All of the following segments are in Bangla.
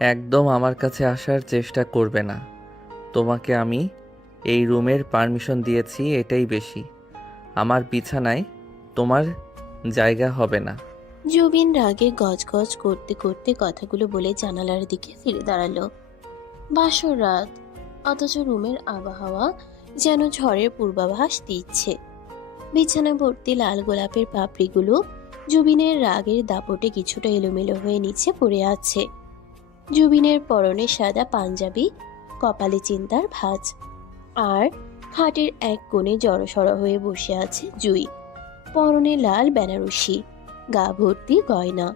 একদম আমার কাছে আসার চেষ্টা করবে না। তোমাকে আমি এই রুমের পারমিশন দিয়েছি, এটাই বেশি। আমার বিছানায় তোমার জায়গা হবে না। জুবিন রাগে গজগজ করতে করতে কথাগুলো বলে জানালার দিকে ফিরে দাঁড়ালো। বাসর রাত, অথচ রুমের আবহাওয়া যেন ঝড়ের পূর্বাভাস দিচ্ছে। বিছানা ভর্তি লাল গোলাপের পাপড়িগুলো জুবিনের রাগের দাপটে কিছুটা এলোমেলো হয়ে নিচে পড়ে আছে। জুবিনের পরনে সাদা পাঞ্জাবি, কপালে চিন্তার ভাঁজ। আর খাটের এক কোণে জড়সড় হয়ে বসে আছে জুই। পরনে লাল বেনারসি, গা ভর্তি গয়না,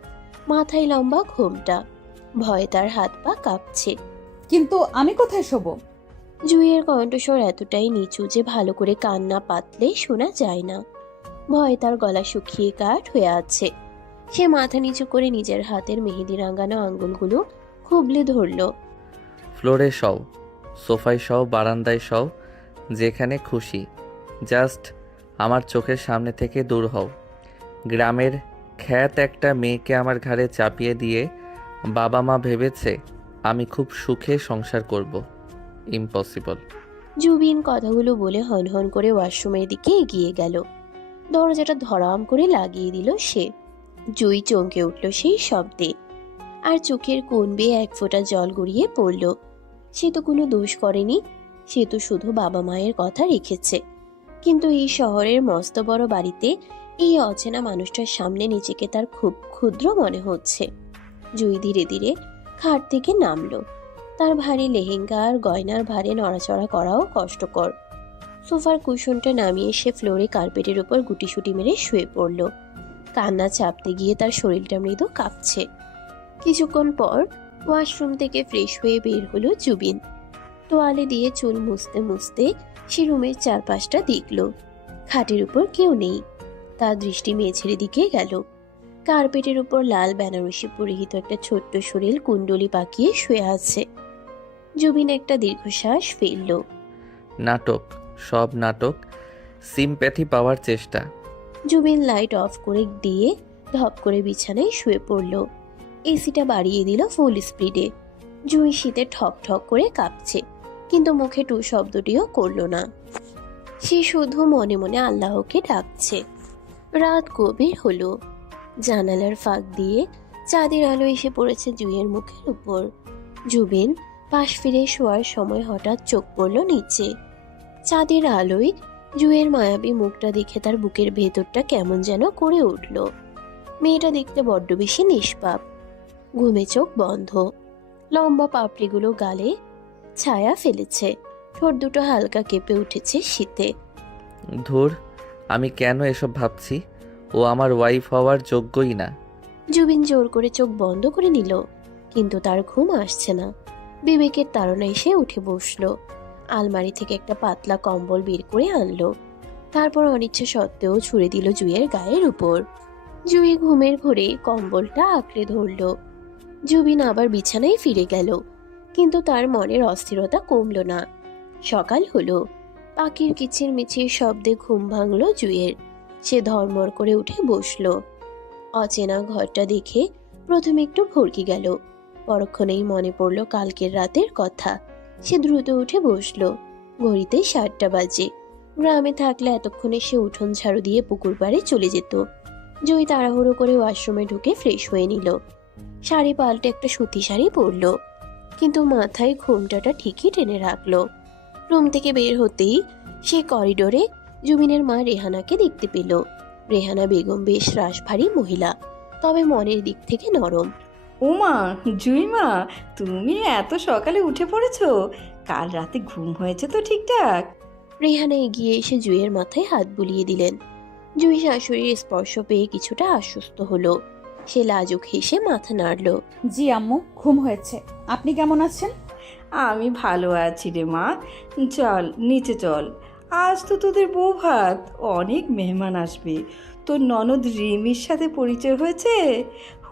মাথায় লম্বা ঘোমটা। ভয়ে তার হাত পা কাঁপছে। কিন্তু আমি কোথায় শোবো? জুইয়ের কণ্ঠস্বর এতটাই নিচু যে ভালো করে কান না পাতলে শোনা যায় না। ভয়ে তার গলা শুকিয়ে কাঠ হয়ে আছে। সে মাথা নিচু করে নিজের হাতের মেহেদি রাঙানো আঙ্গুলগুলো খুবলে ধরল। ফ্লোরে শও, সোফায় শও, বারান্দায় শও, যেখানে খুশি। জাস্ট আমার চোখের সামনে থেকে দূর হও। গ্রামের খ্যাত একটা মেয়েকে আমার ঘাড়ে চাপিয়ে দিয়ে বাবা মা ভেবেছে আমি খুব সুখে সংসার করব। ইম্পসিবল। জুবিন কথাগুলো বলে হনহন করে ওয়াশরুমের দিকে এগিয়ে গেল। দরজাটা ধড়াম করে লাগিয়ে দিল সে। জুই চমকে উঠল সেই শব্দে, আর চোখের কোণ বেয়ে এক ফোঁটা জল গড়িয়ে পড়ল। সে তো কোনো দোষ করেনি, সে তো শুধু বাবা মায়ের কথা রেখেছে। কিন্তু এই শহরের মস্ত বড় বাড়িতে এই অচেনা মানুষটার সামনে নিজেকে তার খুব ক্ষুদ্র মনে হচ্ছে। জুই ধীরে ধীরে খাট থেকে নামলো। তার ভারী লেহেঙ্গা আর গয়নার ভারে নড়াচড়া করাও কষ্টকর। সোফার কুশনটা নামিয়ে সে ফ্লোরে কার্পেটের উপর গুটিসুটি মেরে শুয়ে পড়ল। কান্না চাপতে গিয়ে তার শরীরটা মৃদু কাঁপছে। কিছুক্ষণ পর ওয়াশরুম থেকে ফ্রেশ হয়ে বের হলো জুবিন। তোয়ালে দিয়ে চুল মুছতে মুছতে সে রুমের চারপাশটা দেখল। খাটের উপর কেউ নেই। তার দৃষ্টি মেঝের দিকে গেল। কার্পেটের উপর লাল বেনারসি পরিহিত একটা ছোট্ট শরীর কুণ্ডলি পাকিয়ে শুয়ে আছে। জুবিন একটা দীর্ঘশ্বাস ফেলল। নাটক, সব নাটক। সিম্প্যাথি পাওয়ার চেষ্টা। জুবিন লাইট অফ করে দিয়ে ধপ করে বিছানায় শুয়ে পড়ল। এসিটা বাড়িয়ে দিল ফুল স্পিডে। জুই শীতে ঠক ঠক করে কাঁপছে, কিন্তু মুখে টু শব্দটিও করল না। সে শুধু মনে মনে আল্লাহকে ডাকছে। রাত গভীর হলো। জানালার ফাঁক দিয়ে চাঁদের আলো এসে পড়েছে জুইয়ের মুখের উপর। জুবিন পাশ ফিরে শোয়ার সময় হঠাৎ চোখ পড়ল নিচে। চাঁদের আলোয় জুইয়ের মায়াবী মুখটা দেখে তার বুকের ভেতরটা কেমন যেন করে উঠল। মেয়েটা দেখতে বড্ড বেশি নিষ্পাপ। ঘুমে চোখ বন্ধ, লম্বা পাপড়িগুলো গালে ছায়া ফেলেছে। ঠোঁট দুটো হালকা কেঁপে উঠেছে শীতে। ধুর, আমি কেন এসব ভাবছি? ও আমার ওয়াইফ হওয়ার যোগ্যই না। জুবিন জোর করে চোখ বন্ধ করে নিল, কিন্তু তার ঘুম আসছে না। বিবেকের তাড়নায় সে উঠে বসলো। আলমারি থেকে একটা পাতলা কম্বল বের করে আনলো। তারপর অনিচ্ছা সত্ত্বেও ছুঁড়ে দিল জুইয়ের গায়ের উপর। জুই ঘুমের ঘোরে কম্বলটা আঁকড়ে ধরল। জুবিন আবার বিছানায় ফিরে গেল, কিন্তু তার মনের অস্থিরতা কমল না। সকাল হলো। পাখির কিচিরমিচির শব্দে ঘুম ভাঙল জুইয়ের। সে ধর্মর করে উঠে বসলো। অচেনা ঘরটা দেখে প্রথমে একটু ভরকে গেল। পরক্ষণেই মনে পড়ল কালকের রাতের কথা। সে দ্রুত উঠে বসলো। ঘড়িতে 7টা বাজে। গ্রামে থাকলে এতক্ষণে সে উঠোন ঝাড়ু দিয়ে পুকুর পাড়ে চলে যেত। জয় তাড়াহুড়ো করে ওয়াশরুমে ঢুকে ফ্রেশ হয়ে নিল। শাড়ি পাল্টে একটা সুতি শাড়ি পরলো, কিন্তু মাথায় ঘোমটাটা ঠিকই টেনে রাখলো। রুম থেকে বের হতেই সে করিডোরে জুবিনের মা রেহানাকে দেখতে পেল। রেহানা বেগম বেশ রাশভারী মহিলা, তবে মনের দিক থেকে নরম। ওমা, জুইমা, তুমি এত সকালে উঠে পড়েছো? কাল রাতে ঘুম হয়েছে তো ঠিকঠাক? রেহানা এগিয়ে এসে জুইয়ের মাথায় হাত বুলিয়ে দিলেন। জুই শাশুড়ির স্পর্শ পেয়ে কিছুটা আশ্বস্ত হলো। সে লাজুক হেসে মাথা নাড়ল। জি আম্মু, ঘুম হয়েছে। আপনি কেমন আছেন? আমি ভালো আছি রে মা। চল নিচে চল, আজ তো তোদের বউ ভাত, অনেক মেহমান আসবে। তোর ননদ রিমির সাথে পরিচয় হয়েছে?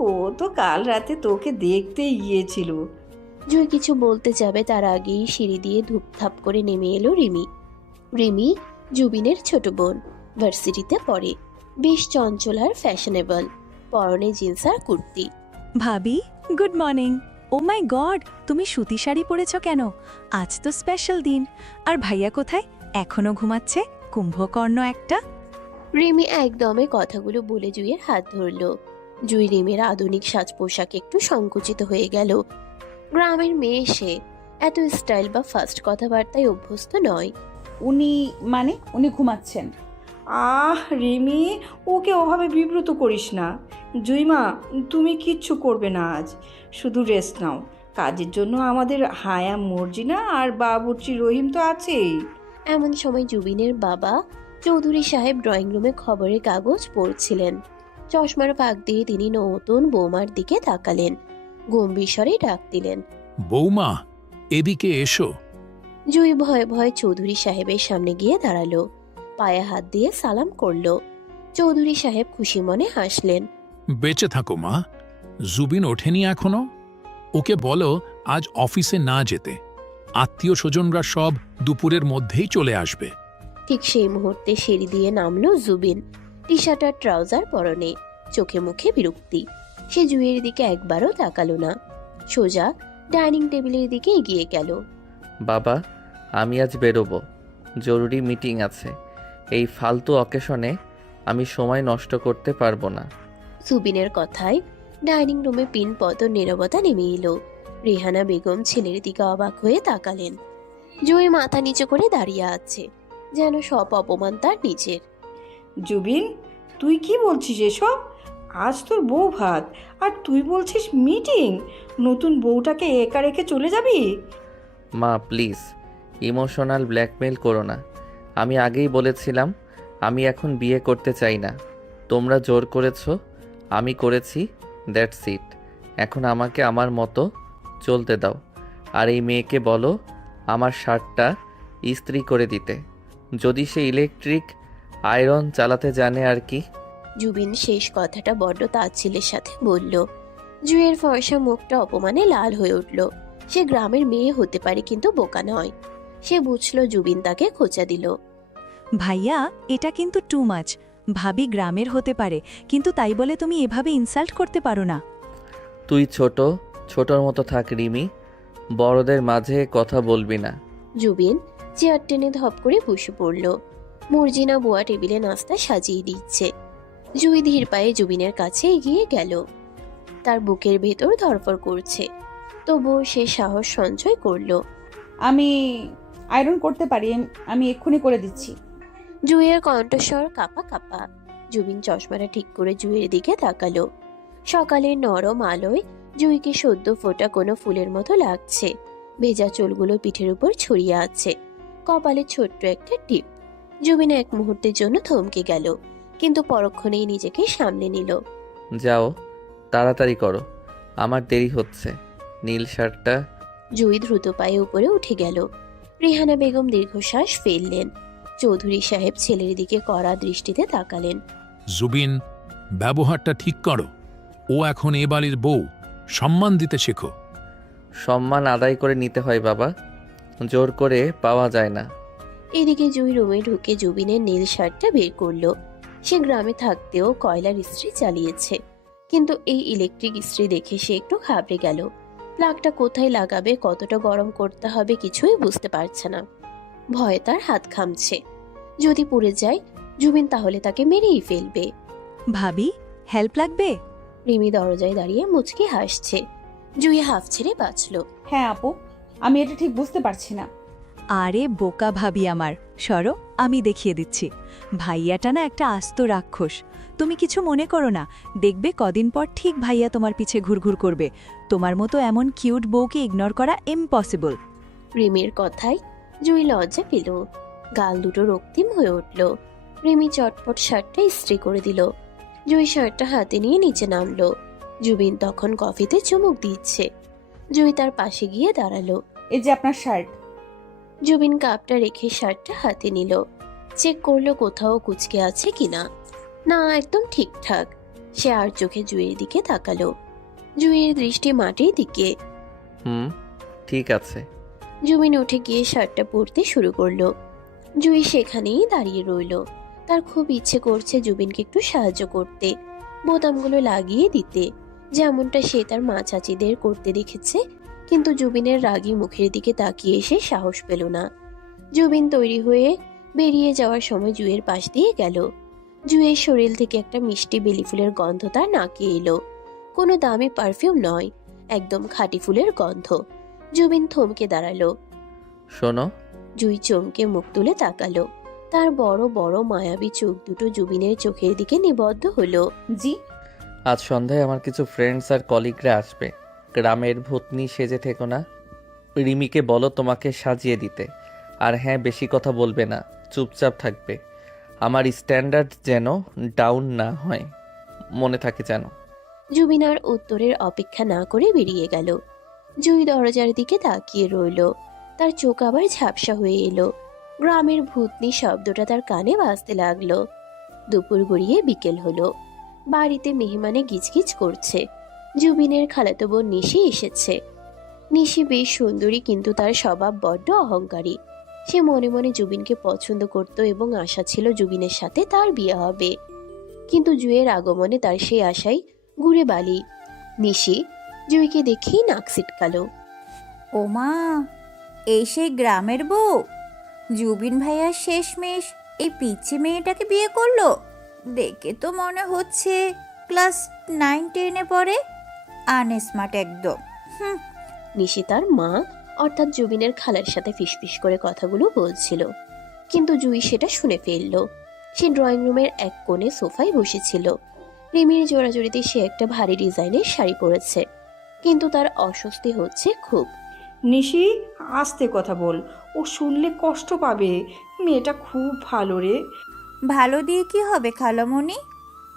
ও তো কাল রাতে তোকে দেখতেই গিয়েছিল। জুই কিছু বলতে যাবে তার আগেই সিঁড়ি দিয়ে ধূপধাপ করে নেমে এলো রিমি। রিমি জুবিনের ছোট বোন, ভার্সিটিতে পড়ে। বেশ চঞ্চল আর ফ্যাশনেবল। পরনে জিন্স আর কুর্তি। ভাবি, গুড মর্নিং। ও মাই গড, তুমি সুতি শাড়ি পরেছ কেন? আজ তো স্পেশাল দিন। আর ভাইয়া কোথায়? এখনো ঘুমাচ্ছে? কুম্ভকর্ণ একটা। রিমি একদমে কথাগুলো বলে জুইয়ের হাত ধরল। জুই রিমির আধুনিক সাজ পোশাক একটু সংকুচিত হয়ে গেল। গ্রামের মেয়ে সে এত স্টাইল বা ফাস্ট কথাবার্তায় অভ্যস্ত নয়। উনি ঘুমাচ্ছেন। রিমি, ওকে ওভাবে বিব্রত করিস না। জুইমা, তুমি কিচ্ছু করবে না আজ, শুধু রেস্ট নাও। কাজের জন্য আমাদের হায়া মর্জিনা আর বাবুর্চি রহিম তো আছেই। এমন সময় জুবিনের বাবা চৌধুরী সাহেব ড্রয়িং রুমে খবরের কাগজ পড়ছিলেন। চশমার ফাঁক দিয়ে তিনি নতুন বৌমার দিকে তাকালেন, গম্ভীর স্বরে ডাক দিলেন, বৌমা, এদিকে এসো। জুই ভয়ে ভয়ে চৌধুরী সাহেবের সামনে গিয়ে দাঁড়ালো, পায়ে হাত দিয়ে সালাম করলো। চৌধুরী সাহেব খুশি মনে হাসলেন। বেঁচে থাকো মা। জুবিন ওঠেনি এখনো? ওকে বলো আজ অফিসে না যেতে। আত্মীয় স্বজনরা সব দুপুরের মধ্যেই চলে আসবে। ঠিক সেই মুহূর্তে সিঁড়ি দিয়ে নামলো জুবিন, টি শার্ট আর ট্রাউজার পরনে, চোখে মুখে বিরক্তি। সে জুইয়ের দিকে একবারও তাকালো না, সোজা ডাইনিং টেবিলের দিকে এগিয়ে গেল। বাবা, আমি আজ বেরোবো, জরুরি মিটিং আছে। এই ফালতু অকেশনে আমি সময় নষ্ট করতে পারবো না। জুবিনের কথায় ডাইনিং রুমে পিনপত নীরবতা নেমে এলো। রেহানা বেগম ছেলের দিকে অবাক হয়ে তাকালেন। জুই মাথা নিচু করে দাঁড়িয়ে আছে, যেন সব অপমান তার নিজের। জুবিন, তুই কি বলছিস এসব? আজ তোর বউ ভাত আর তুই বলছিস মিটিং? নতুন বউটাকে একা রেখে চলে যাবি? মা প্লিজ, ইমোশনাল ব্ল্যাকমেল করো না। আমি আগেই বলেছিলাম আমি এখন বিয়ে করতে চাই না। তোমরা জোর করেছো, আমি করেছি, দ্যাটস ইট। এখন আমাকে আমার মতো চলতে দাও। আর এই মেয়েকে বলো আমার শার্টটা ইস্ত্রি করে দিতে, যদি সে ইলেকট্রিক আয়রন চালাতে জানে আর কি। জুবিন শেষ কথাটা বড্ড তাচ্ছিল্যের সাথে বলল। জুইয়ের ফর্সা মুখটা অপমানে লাল হয়ে উঠল। সে গ্রামের মেয়ে হতে পারে, কিন্তু বোকা নয়। সে বুঝল জুবিন তাকে খোঁচা দিল। ভাইয়া, এটা কিন্তু টু মাচ। ভাবি গ্রামের হতে পারে, কিন্তু তাই বলে তুমি এভাবে ইনসাল্ট করতে পারো না। তুই ছোটর মতো থাক রিমি, বড়দের মাঝে কথা বলবি না। জুবিন চেয়ার টেনে ধপ করে বসে পড়ল। মর্জিনা বুয়া টেবিলে নাস্তা সাজিয়ে দিচ্ছে। জুই ধীর পায়ে জুবিনের কাছে এগিয়ে গেল। তার বুকের ভেতর ধরফর করছে, তবুও সে সাহস সঞ্চয় করলো। আমি আয়রন করতে পারি, আমি এক্ষুনি করে দিচ্ছি। জুইয়ের কণ্ঠস্বর কাঁপা কাঁপা। জুবিন চশমাটা ঠিক করে জুইয়ের দিকে তাকালো। সকালের নরম আলোয় জুইকে সদ্য ফোটা কোনো ফুলের মতো লাগছে। ভেজা চুলগুলো পিঠের উপর ছড়িয়ে আছে, কপালে ছোট্ট একটা টিপ। জুবিন এক মুহূর্তের জন্য থমকে গেল, কিন্তু পরক্ষণেই নিজেকে সামনে নিল। যাও, তাড়াতাড়ি করো, আমার দেরি হচ্ছে। নীল শার্টটা। জুই দ্রুত পায়ে উপরে উঠে গেল। রেহানা বেগম দীর্ঘশ্বাস ফেললেন। চৌধুরী সাহেব ছেলের দিকে কড়া দৃষ্টিতে তাকালেন। জুবিন, ব্যবহারটা ঠিক করো। ও এখন এ বাড়ির বউ, সম্মান দিতে শেখো। সম্মান আদায় করে নিতে হয় বাবা, জোর করে পাওয়া যায় না। এদিকে জুই রুমে ঢুকে জুবিনের নীল শার্টটা বের করলো। সে গ্রামে থাকতেও কয়লার ইস্ত্রি চালিয়েছে, কিন্তু এই ইলেকট্রিক ইস্ত্রি দেখে সে একটু ঘাবড়ে গেল। প্লাগটা কোথায় লাগাবে, কতটা গরম করতে হবে কিছুই বুঝতে পারছে না। ভয়ে তার হাত ঘামছে। যদি পুড়ে যায় জুবিন তাহলে তাকে মেরেই ফেলবে। ভাবি, হেল্প লাগবে? রিমি দরজায় দাঁড়িয়ে মুচকি হাসছে। জুই হাফ ছেড়ে বাঁচল। হ্যাঁ আপু, আমি এটা ঠিক বুঝতে পারছি না। আরে বোকা ভাবি আমার, সরো, আমি দেখিয়ে দিচ্ছি। ভাইয়াটা না একটা আস্ত রাক্ষস। তুমি কিছু মনে করো না, দেখবে কদিন পর ঠিক ভাইয়া তোমার পিছে ঘুরঘুর করবে। তোমার মতো এমন কিউট বউকে ইগনোর করা ইম্পসিবল। রিমির কথায় জুই লজ্জা পেল, গাল দুটো রক্তিম হয়ে উঠল। রিমি চটপট শার্টটা ইস্ত্রি করে দিল। জুই শার্টটা হাতে নিয়ে নিচে নামলো। জুবিন তখন কফিতে চুমুক দিচ্ছে। জুই তার পাশে গিয়ে দাঁড়ালো। এই যে আপনার শার্ট। জুবিন কাপটা রেখে শার্টটা হাতে নিল। চেক করলো কোথাও কুচকে আছে কিনা। না, একদম ঠিকঠাক। সে আর চোখে জুইয়ের দিকে তাকালো। জুইয়ের দৃষ্টি মাটির দিকে। ঠিক আছে। জুবিন উঠে গিয়ে শার্টটা পরতে শুরু করলো। জুই সেখানেই দাঁড়িয়ে রইল। তার খুব ইচ্ছে করছে জুবিনকে একটু সাহায্য করতে, বোতামগুলো লাগিয়ে দিতে, যেমনটা সে তার মা চাচিদের করতে দেখেছে। কিন্তু জুবিনের রাগী মুখের দিকে তাকিয়ে সে সাহস পেল না। জুবিন তৈরি হয়ে বেরিয়ে যাওয়ার সময় জুয়ের পাশ দিয়ে গেল। জুয়ের শরীর থেকে একটা মিষ্টি বেলি ফুলের গন্ধ তার নাকে এলো। কোনো দামি পারফিউম নয়, একদম খাঁটি ফুলের গন্ধ। জুবিন থমকে দাঁড়ালো। শোনো, জুই চমকে মুখ তুলে তাকালো। তার বড় বড় মায়াবী চোখ দুটো জুবিনের চোখের দিকে নিবদ্ধ হলো। জি। আজ সন্ধ্যায় আমার কিছু ফ্রেন্ডস আর কলিগরা আসবে। গ্রামের ভূতনি সেজে থেকো না। রিমিকে বলো তোমাকে সাজিয়ে দিতে। আর হ্যাঁ, বেশি কথা বলবে না, চুপচাপ থাকবে। আমার স্ট্যান্ডার্ড যেন ডাউন না হয়, মনে থাকে যেন। জুবিন আর উত্তরের অপেক্ষা না করে বেরিয়ে গেল। জুই দরজার দিকে তাকিয়ে রইল। তার চোখ আবার ঝাপসা হয়ে এলো। গ্রামের ভূতনি শব্দটা তার কানে বাজতে লাগলো। দুপুর গড়িয়ে বিকেল হলো। বাড়িতে মেহমানে গিজগিজ করছে। জুবিনের খালাতো বোন নিশি এসেছে। নিশি বেশ সুন্দরী, কিন্তু তার স্বভাব বড্ড অহংকারী। সে মনে মনে জুবিনকে পছন্দ করত এবং আশা ছিল জুবিনের সাথে তার বিয়ে হবে। কিন্তু জুয়ের আগমনে তার সেই আশাই ঘুরে বালি। নিশি জুইকে দেখেই নাক সিটকালো। ওমা, এই সেই গ্রামের বউ? জুবিন ভাইয়া শেষমেশ এই পিচ্ছি মেয়েটাকে বিয়ে করলো। দেখে তো মনে হচ্ছে ক্লাস 9-10-এ পড়ে। আনস্মার্ট একদম। নিশি তার মা অর্থাৎ জুবিনের খালার সাথে ফিসফিস করে কথাগুলো বলছিল, কিন্তু জুই সেটা শুনে ফেললো। সে ড্রয়িং রুমের এক কোণে সোফায় বসেছিল। রিমির জোড়াজুড়িতে সে একটা ভারী ডিজাইনের শাড়ি পরেছে, কিন্তু তার অস্বস্তি হচ্ছে খুব। নিশি, আস্তে কথা বল, ও শুনলে কষ্ট পাবে। মেয়েটা খুব ভালো রে। ভালো দিয়ে কি হবে খালামণি?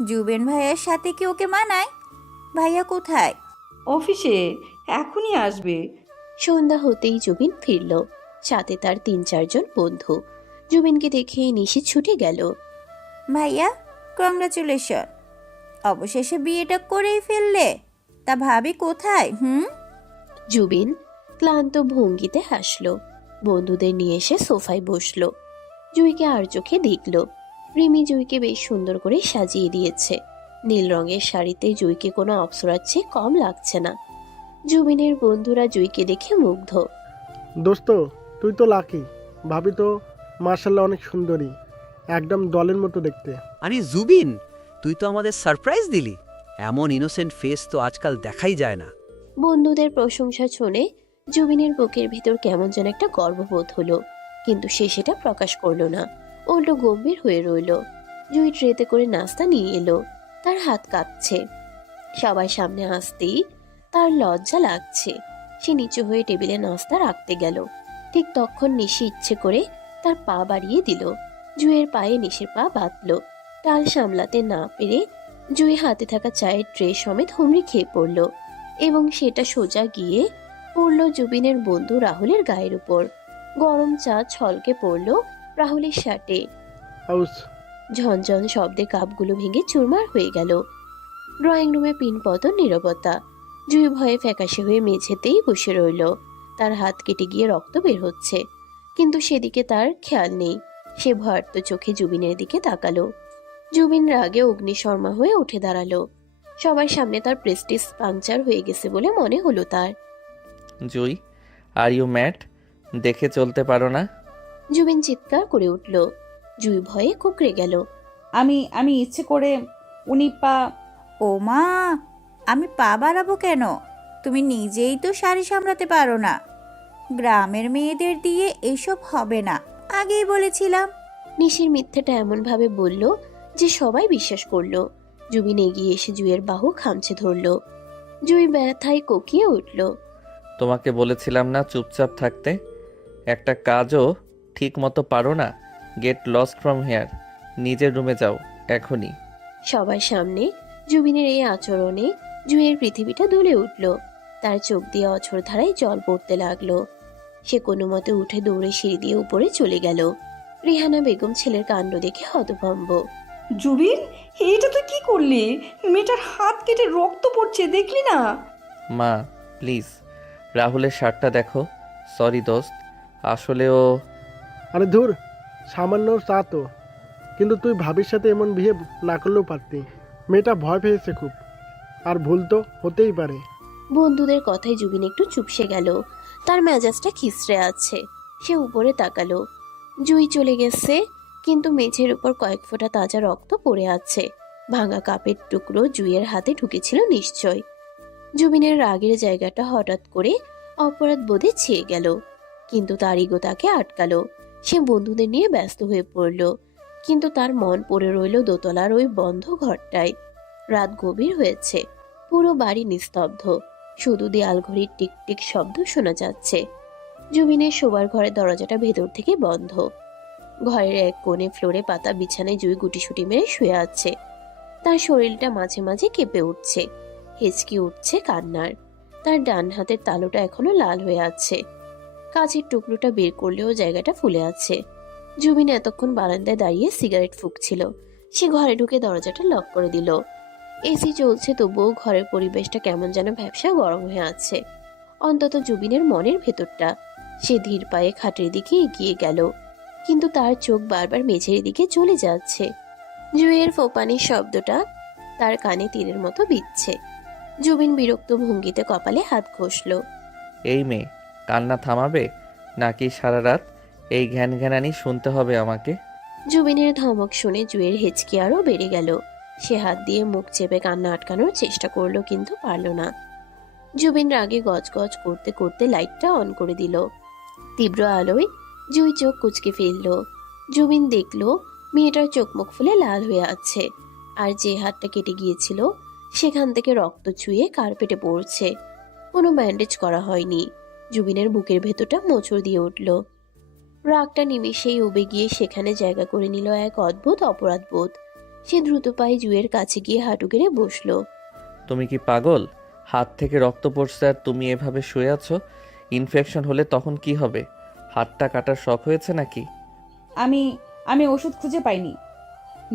জুবিন ভাইয়ার সাথে কি ওকে মানায়? ভাইয়া কোথায়? অফিসে, এখনই আসবে। সন্ধ্যা হতেই জুবিন ফিরল, সাথে তার 3-4 জন বন্ধু। জুবিনকে দেখে নিশি ছুটে গেল। ভাইয়া, কংগ্রাচুলেশন, অবশেষে বিয়েটা করেই ফেললে। তা ভাবি কোথায়? জুবিন ক্লান্ত ভঙ্গিতে হাসলো। বন্ধুদের নিয়ে এসে সোফায় বসলো। জুইকে আর চোখে দেখলো। রিমি জুইকে বেশ সুন্দর করে সাজিয়ে দিয়েছে। নীল রঙের শাড়িতে জুইকে কোনো অপ্সরার চেয়ে কম লাগছে না। জুবিনের বন্ধুরা জুইকে দেখে মুগ্ধ। দোস্ত, তুই তো লাকি। ভাবি তো মার্শাল্লাহ অনেক সুন্দরী, একদম দলের মতো দেখতে। আরে জুবিন, তুই তো আমাদের সারপ্রাইজ দিলি। এমন ইনোসেন্ট ফেস তো আজকাল দেখাই যায় না। বন্ধুদের প্রশংসা শুনে জুবিনের বুকের ভিতর কেমন যেন একটা গর্ববোধ হলো, কিন্তু সে সেটা প্রকাশ করলো না। উল্টো গম্ভীর হয়ে রইল। জুই ট্রেতে করে নাস্তা নিয়ে এলো। তার হাত কাঁপছে। সবার সামনে আসতেই তার লজ্জা লাগছে। সে নিচু হয়ে টেবিলে নাস্তা রাখতে গেল। ঠিক তখন নিশি ইচ্ছে করে তার পা বাড়িয়ে দিল। জুইয়ের পায়ে নিশির পা বাঁধল। টাল সামলাতে না পেরে জুই হাতে থাকা চায়ের ট্রে সমেত হুমড়ি খেয়ে পড়ল, এবং সেটা সোজা গিয়ে পড়ল জুবিনের বন্ধু রাহুলের গায়ের উপর। গরম চা ছলকে পড়ল রাহুলের শার্টে। আউস! ঝনঝন শব্দে কাপগুলো ভেঙে চুরমার হয়ে গেল। ড্রয়িং রুমে পিনপতন নীরবতা। জুই ভয়ে ফ্যাকাশে হয়ে মেঝেতেই বসে রইল। তার হাত কেটে গিয়ে রক্ত বের হচ্ছে, কিন্তু সেদিকে তার খেয়াল নেই। সে ভয়ার্ত চোখে জুবিনের দিকে তাকালো। জুবিন রাগে অগ্নিশর্মা হয়ে উঠে দাঁড়ালো। সবার সামনে তার প্রেস্টিজ পাংচার হয়ে গেছে বলে মনে হলো তার। জুই, আর ইউ ম্যাড? দেখে চলতে পারো না? জুবিন চিৎকার করে উঠল। জুই ভয়ে কুকড়ে গেল। আমি ইচ্ছে করে উনি পা। ওমা, আমি পা বাড়াবো কেন? তুমি নিজেই তো শাড়ি সামলাতে পারো না। গ্রামের মেয়েদের দিয়ে এসব হবে না, আগেই বলেছিলাম। নিশির মিথ্যেটা এমন ভাবে বলল যে সবাই বিশ্বাস করলো। জুবিন এগিয়ে এসে জুইয়ের বাহু খামচে ধরল। জুই ব্যথায় কোকিয়ে উঠল। তোমাকে বলেছিলাম না চুপচাপ থাকতে? একটা কাজও ঠিক মতো পারো না। Get lost from here. নিজের রুমে যাও এখনই। সবার সামনে জুবিনের এই আচরণে জুইয়ের পৃথিবীটা দুলে উঠল। তার চোখ দিয়ে অঝোর ধারায় জল পড়তে লাগলো। সে কোনো মতে উঠে দৌড়ে সিঁড়ি দিয়ে উপরে চলে গেল। রিহানা বেগম ছেলের কাণ্ড দেখে হতভম্ব। জুবিন, এইটা তুই কি করলি? মেয়েটার হাত কেটে রক্ত পড়ছে, দেখলি না? মা প্লিজ, রাহুলের শার্টটা দেখো। সরি দোস্ত, আসলে ও। আরে ধুর, সামান্য চা তো। কিন্তু তুই ভাবির সাথে এমন বিহেভ না করলেও পারতি। মেয়েটা ভয় পেয়েছে খুব। আর ভুল তো হতেই পারে। বন্ধুদের কথায় জুবিন একটু চুপসে গেল। তার মেজাজটা খিসড়ে আছে। সে উপরে তাকালো। জুই চলে গেছে, কিন্তু মেঝের উপর কয়েক ফোঁটা তাজা রক্ত পড়ে আছে। ভাঙা কাপের টুকরো জুইয়ের হাতে ঢুকেছিল নিশ্চয়। জুবিনের রাগের জায়গাটা হঠাৎ করে অপরাধ বোধে ছেয়ে গেল, কিন্তু তার ইগো তাকে আটকালো। সে বন্ধুদের নিয়ে ব্যস্ত হয়ে পড়ল, কিন্তু তার মন পড়ে রইল দোতলার ওই বন্ধ ঘরটায়। রাত গভীর হয়েছে, পুরো বাড়ি নিস্তব্ধ, শুধু দেয়াল ঘড়ির টিকটিক শব্দ শোনা যাচ্ছে। জুবিনের শোবার ঘরের দরজাটা ভেতর থেকে বন্ধ। ঘরের এক কোণে ফ্লোরে পাতা বিছানায় জুই গুটিসুটি মেরে শুয়ে আছে। তার শরীরটা মাঝে মাঝে কেঁপে উঠছে, হেঁচকি উঠছে কান্নার। তার ডান হাতের তালুটা এখনো লাল হয়ে আছে। কাঁচের টুকরোটা বের করলেও জায়গাটা ফুলে আছে। জুবিন এতক্ষণ বারান্দায় দাঁড়িয়ে সিগারেট ফুঁকছিল। সে ঘরে ঢুকে দরজাটা লক করে দিল। এসি চলছে, তবুও ঘরের পরিবেশটা কেমন যেন ভ্যাপসা গরম হয়ে আছে, অন্তত জুবিনের মনের ভেতরটা। সে ধীর পায়ে খাটের দিকে এগিয়ে গেল, কিন্তু তার চোখ বারবার মেঝের দিকে চলে যাচ্ছে। জুইয়ের ফোপানির শব্দটা তার কানে তীরের মতো বিচ্ছে। জুবিন বিরক্ত ভঙ্গিতে কপালে হাত ঘষল। এই মেয়ে, কান্না থামাবে নাকি সারা রাত এই ঘ্যান ঘ্যানানি শুনতে হবে আমাকে? জুবিনের ধমক শুনে জুইয়ের হেঁচকি আরো বেড়ে গেল। সে হাত দিয়ে মুখ চেপে কান্না আটকানোর চেষ্টা করলো, কিন্তু পারল না। জুবিন রাগে গজগজ করতে করতে লাইটটা অন করে দিল। তীব্র আলোয় জুই চোখ কুচকে ফেলল। জুবিন দেখল মেয়েটার চোখ মুখ ফুলে লাল হয়ে আছে, আর যে হাতটা কেটে গিয়েছিল সেখান থেকে রক্ত চুইয়ে কার্পেটে পড়ছে। কোনো ব্যান্ডেজ করা হয়নি। জুবিনের বুকের ভেতরটা মোচড় দিয়ে উঠল। রাগটা নিমেষেই উবে গিয়ে সেখানে জায়গা করে নিল এক অদ্ভুত অপরাধবোধ। সে দ্রুত পায়ে জুইয়ের কাছে গিয়ে হাঁটু গেড়ে বসল। তুমি কি পাগল? হাত থেকে রক্ত পড়ছে আর তুমি এভাবে শুয়ে আছো। ইনফেকশন হলে তখন কি হবে? হাতটা কাটার শখ হয়েছে নাকি? আমি আমি ওষুধ খুঁজে পাইনি,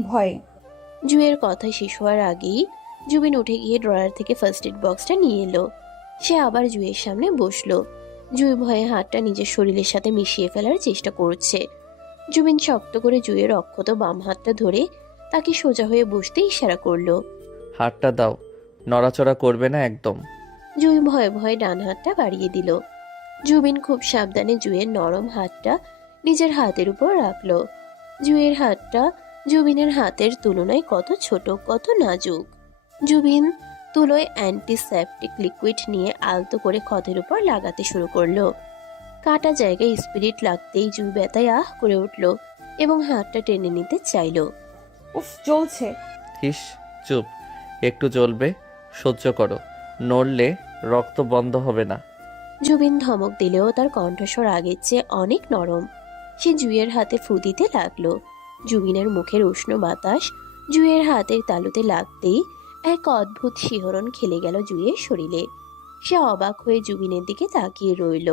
ভয়ে। জুইয়ের কথা শেষ হওয়ার আগেই জুবিন উঠে গিয়ে ড্রয়ার থেকে ফার্স্ট এড বক্সটা নিয়ে এলো। সে আবার জুইয়ের সামনে বসলো। জুই ভয়ে হাতটা নিজের শরীরের সাথে মিশিয়ে ফেলার চেষ্টা করছে। জুবিন শক্ত করে জুইয়ের অক্ষত বাম হাতটা ধরে তাকে সোজা হয়ে বসতে ইশারা করলো। হাতটা দাও, নড়াচড়া করবে না একদম। জুই ভয়ে ভয়ে ডান হাতটা বাড়িয়ে দিল। জুবিন খুব সাবধানে জুইয়ের নরম হাতটা নিজের হাতের উপর রাখলো। জুইয়ের হাতটা জুবিনের হাতের তুলনায় কত ছোট, কত নাজুক। জুবিন তুলোয় অ্যান্টিসেপটিক লিকুইড নিয়ে আলতো করে ক্ষতের উপর লাগাতে শুরু করলো। কাটা জায়গায় স্পিরিট লাগতেই জুই ব্যথায় আহ করে উঠল এবং হাতটা টেনে নিতে চাইলো। উফ, জ্বলছে। হিস, চুপ। একটু জ্বলবে, সহ্য করো। নড়লে রক্ত বন্ধ হবে না। জুবিন ধমক দিলেও তার কণ্ঠস্বর আগের চেয়ে অনেক নরম। সে জুইয়ের হাতে ফু দিতে লাগলো। জুবিনের মুখের উষ্ণ বাতাস জুইয়ের হাতের তালুতে লাগতেই এক অদ্ভুত শিহরণ খেলে গেল জুইয়ের শরীরে। সে অবাক হয়ে জুবিনের দিকে তাকিয়ে রইল।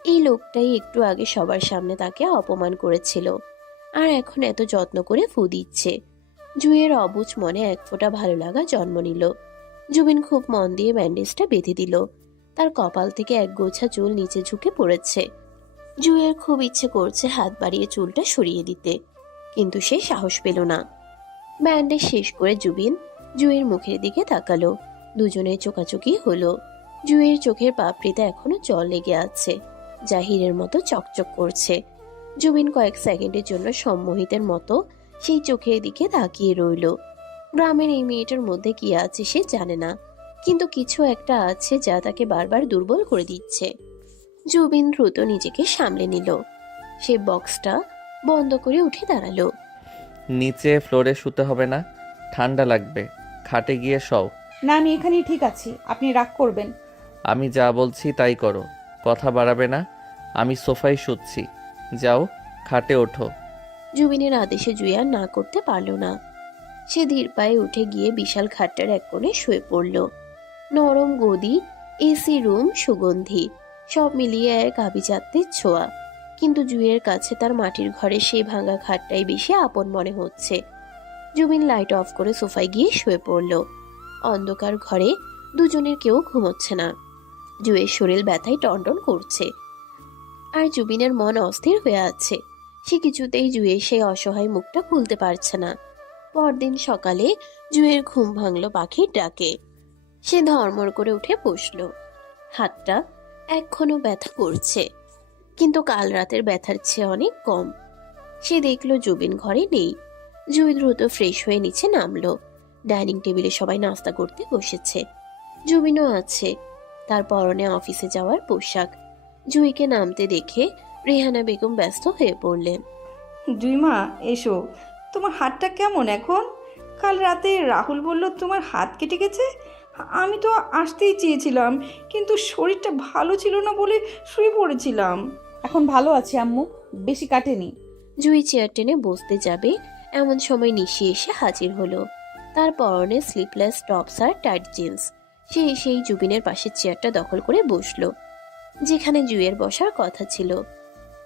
এই লোকটাই একটু আগে সবার সামনে তাকে অপমান করেছিল, আর এখন এত যত্ন করে ফু দিচ্ছে। জুইয়ের অবুঝ মনে এক ফোঁটা ভালো লাগা জন্ম নিল। জুবিন খুব মন দিয়ে ব্যান্ডেজটা বেঁধে দিল। তার কপাল থেকে এক গোছা চুল নিচে ঝুঁকে পড়েছে। জুইয়ের খুব ইচ্ছে করছে হাত বাড়িয়ে চুলটা সরিয়ে দিতে, কিন্তু সে সাহস পেল না। ব্যান্ডেজ শেষ করে জুবিন জুইয়ের মুখের দিকে তাকালো। দুজনের চোখাচোখি হলো। জুইয়ের চোখের পাপড়িতে এখনো জল লেগে আছে, যা হীরের মতো চকচক করছে। জুবিন কয়েক সেকেন্ডের জন্য সম্মোহিতের মতো সেই চোখের দিকে তাকিয়ে রইল। গ্রামের এই মেয়েটার মধ্যে কি আছে সে জানে না, কিন্তু কিছু একটা আছে যা তাকে বারবার দুর্বল করে দিচ্ছে। জুবিন দ্রুত নিজেকে সামলে নিল। সে বক্সটা বন্ধ করে উঠে দাঁড়ালো। নিচে ফ্লোরে শুতে হবে না, ঠান্ডা লাগবে। খাটে গিয়ে শও। না, আমি এখানেই ঠিক আছি, আপনি রাগ করবেন। আমি যা বলছি তাই করো, কথা বাড়াবে না। আমি সোফায় শুচ্ছি, যাও খাটে ওঠো। জুবিনের আদেশে জুই আর না করতে পারল না। সে ধীর পায়ে উঠে গিয়ে বিশাল খাটটার এক কোণে শুয়ে পড়ল। নরম গদি, এসি রুম, সুগন্ধি, সব মিলিয়ে এক আভিজাত্যের ছোঁয়া। কিন্তু জুইয়ের কাছে তার মাটির ঘরে সেই ভাঙা খাটটাই বেশি আপন মনে হচ্ছে। জুবিন লাইট অফ করে সোফায় গিয়ে শুয়ে পড়ল। অন্ধকার ঘরে দুজনের কেউ ঘুমোচ্ছে না। জুইয়ের শরীর ব্যথায় টনটন করছে, আর জুবিনের মন অস্থির হয়ে আছে। সে কিছুতেই জুইয়ের সেই অসহায় মুখটা খুলতে পারছে না। পরদিন সকালে জুইয়ের ঘুম ভাঙল পাখির ডাকে। সে ধর্মর করে উঠে বসল। হাতটা এখনো ব্যথা করছে, কিন্তু কাল রাতের ব্যথার চেয়ে অনেক কম। সে দেখলো জুবিন ঘরে নেই। জুই দ্রুত ফ্রেশ হয়ে নিচে নামলো। ডাইনিং টেবিলে সবাই নাস্তা করতে বসেছে। জুবিনও আছে, তার পরনে অফিসে যাওয়ার পোশাক। জুইকে নামতে দেখে রেহানা বেগম ব্যস্ত হয়ে পড়লেন। জুই মা, এসো। তোমার হাতটা কেমন এখন? কাল রাতে রাহুল বলল তোমার হাত কেটে গেছে। আমি তো আসতেই চেয়েছিলাম, কিন্তু শরীরটা ভালো ছিল না বলে শুয়ে পড়েছিলাম। এখন ভালো আছি আম্মু, বেশি কাটেনি। জুই চেয়ার টেনে বসতে যাবে এমন সময় নিশি এসে হাজির হলো। তার পরনে স্লিপলেস টপস আর টাইট জিন্স। সে এসেই জুবিনের পাশের চেয়ারটা দখল করে বসলো, যেখানে জুইয়ের বসার কথা ছিল।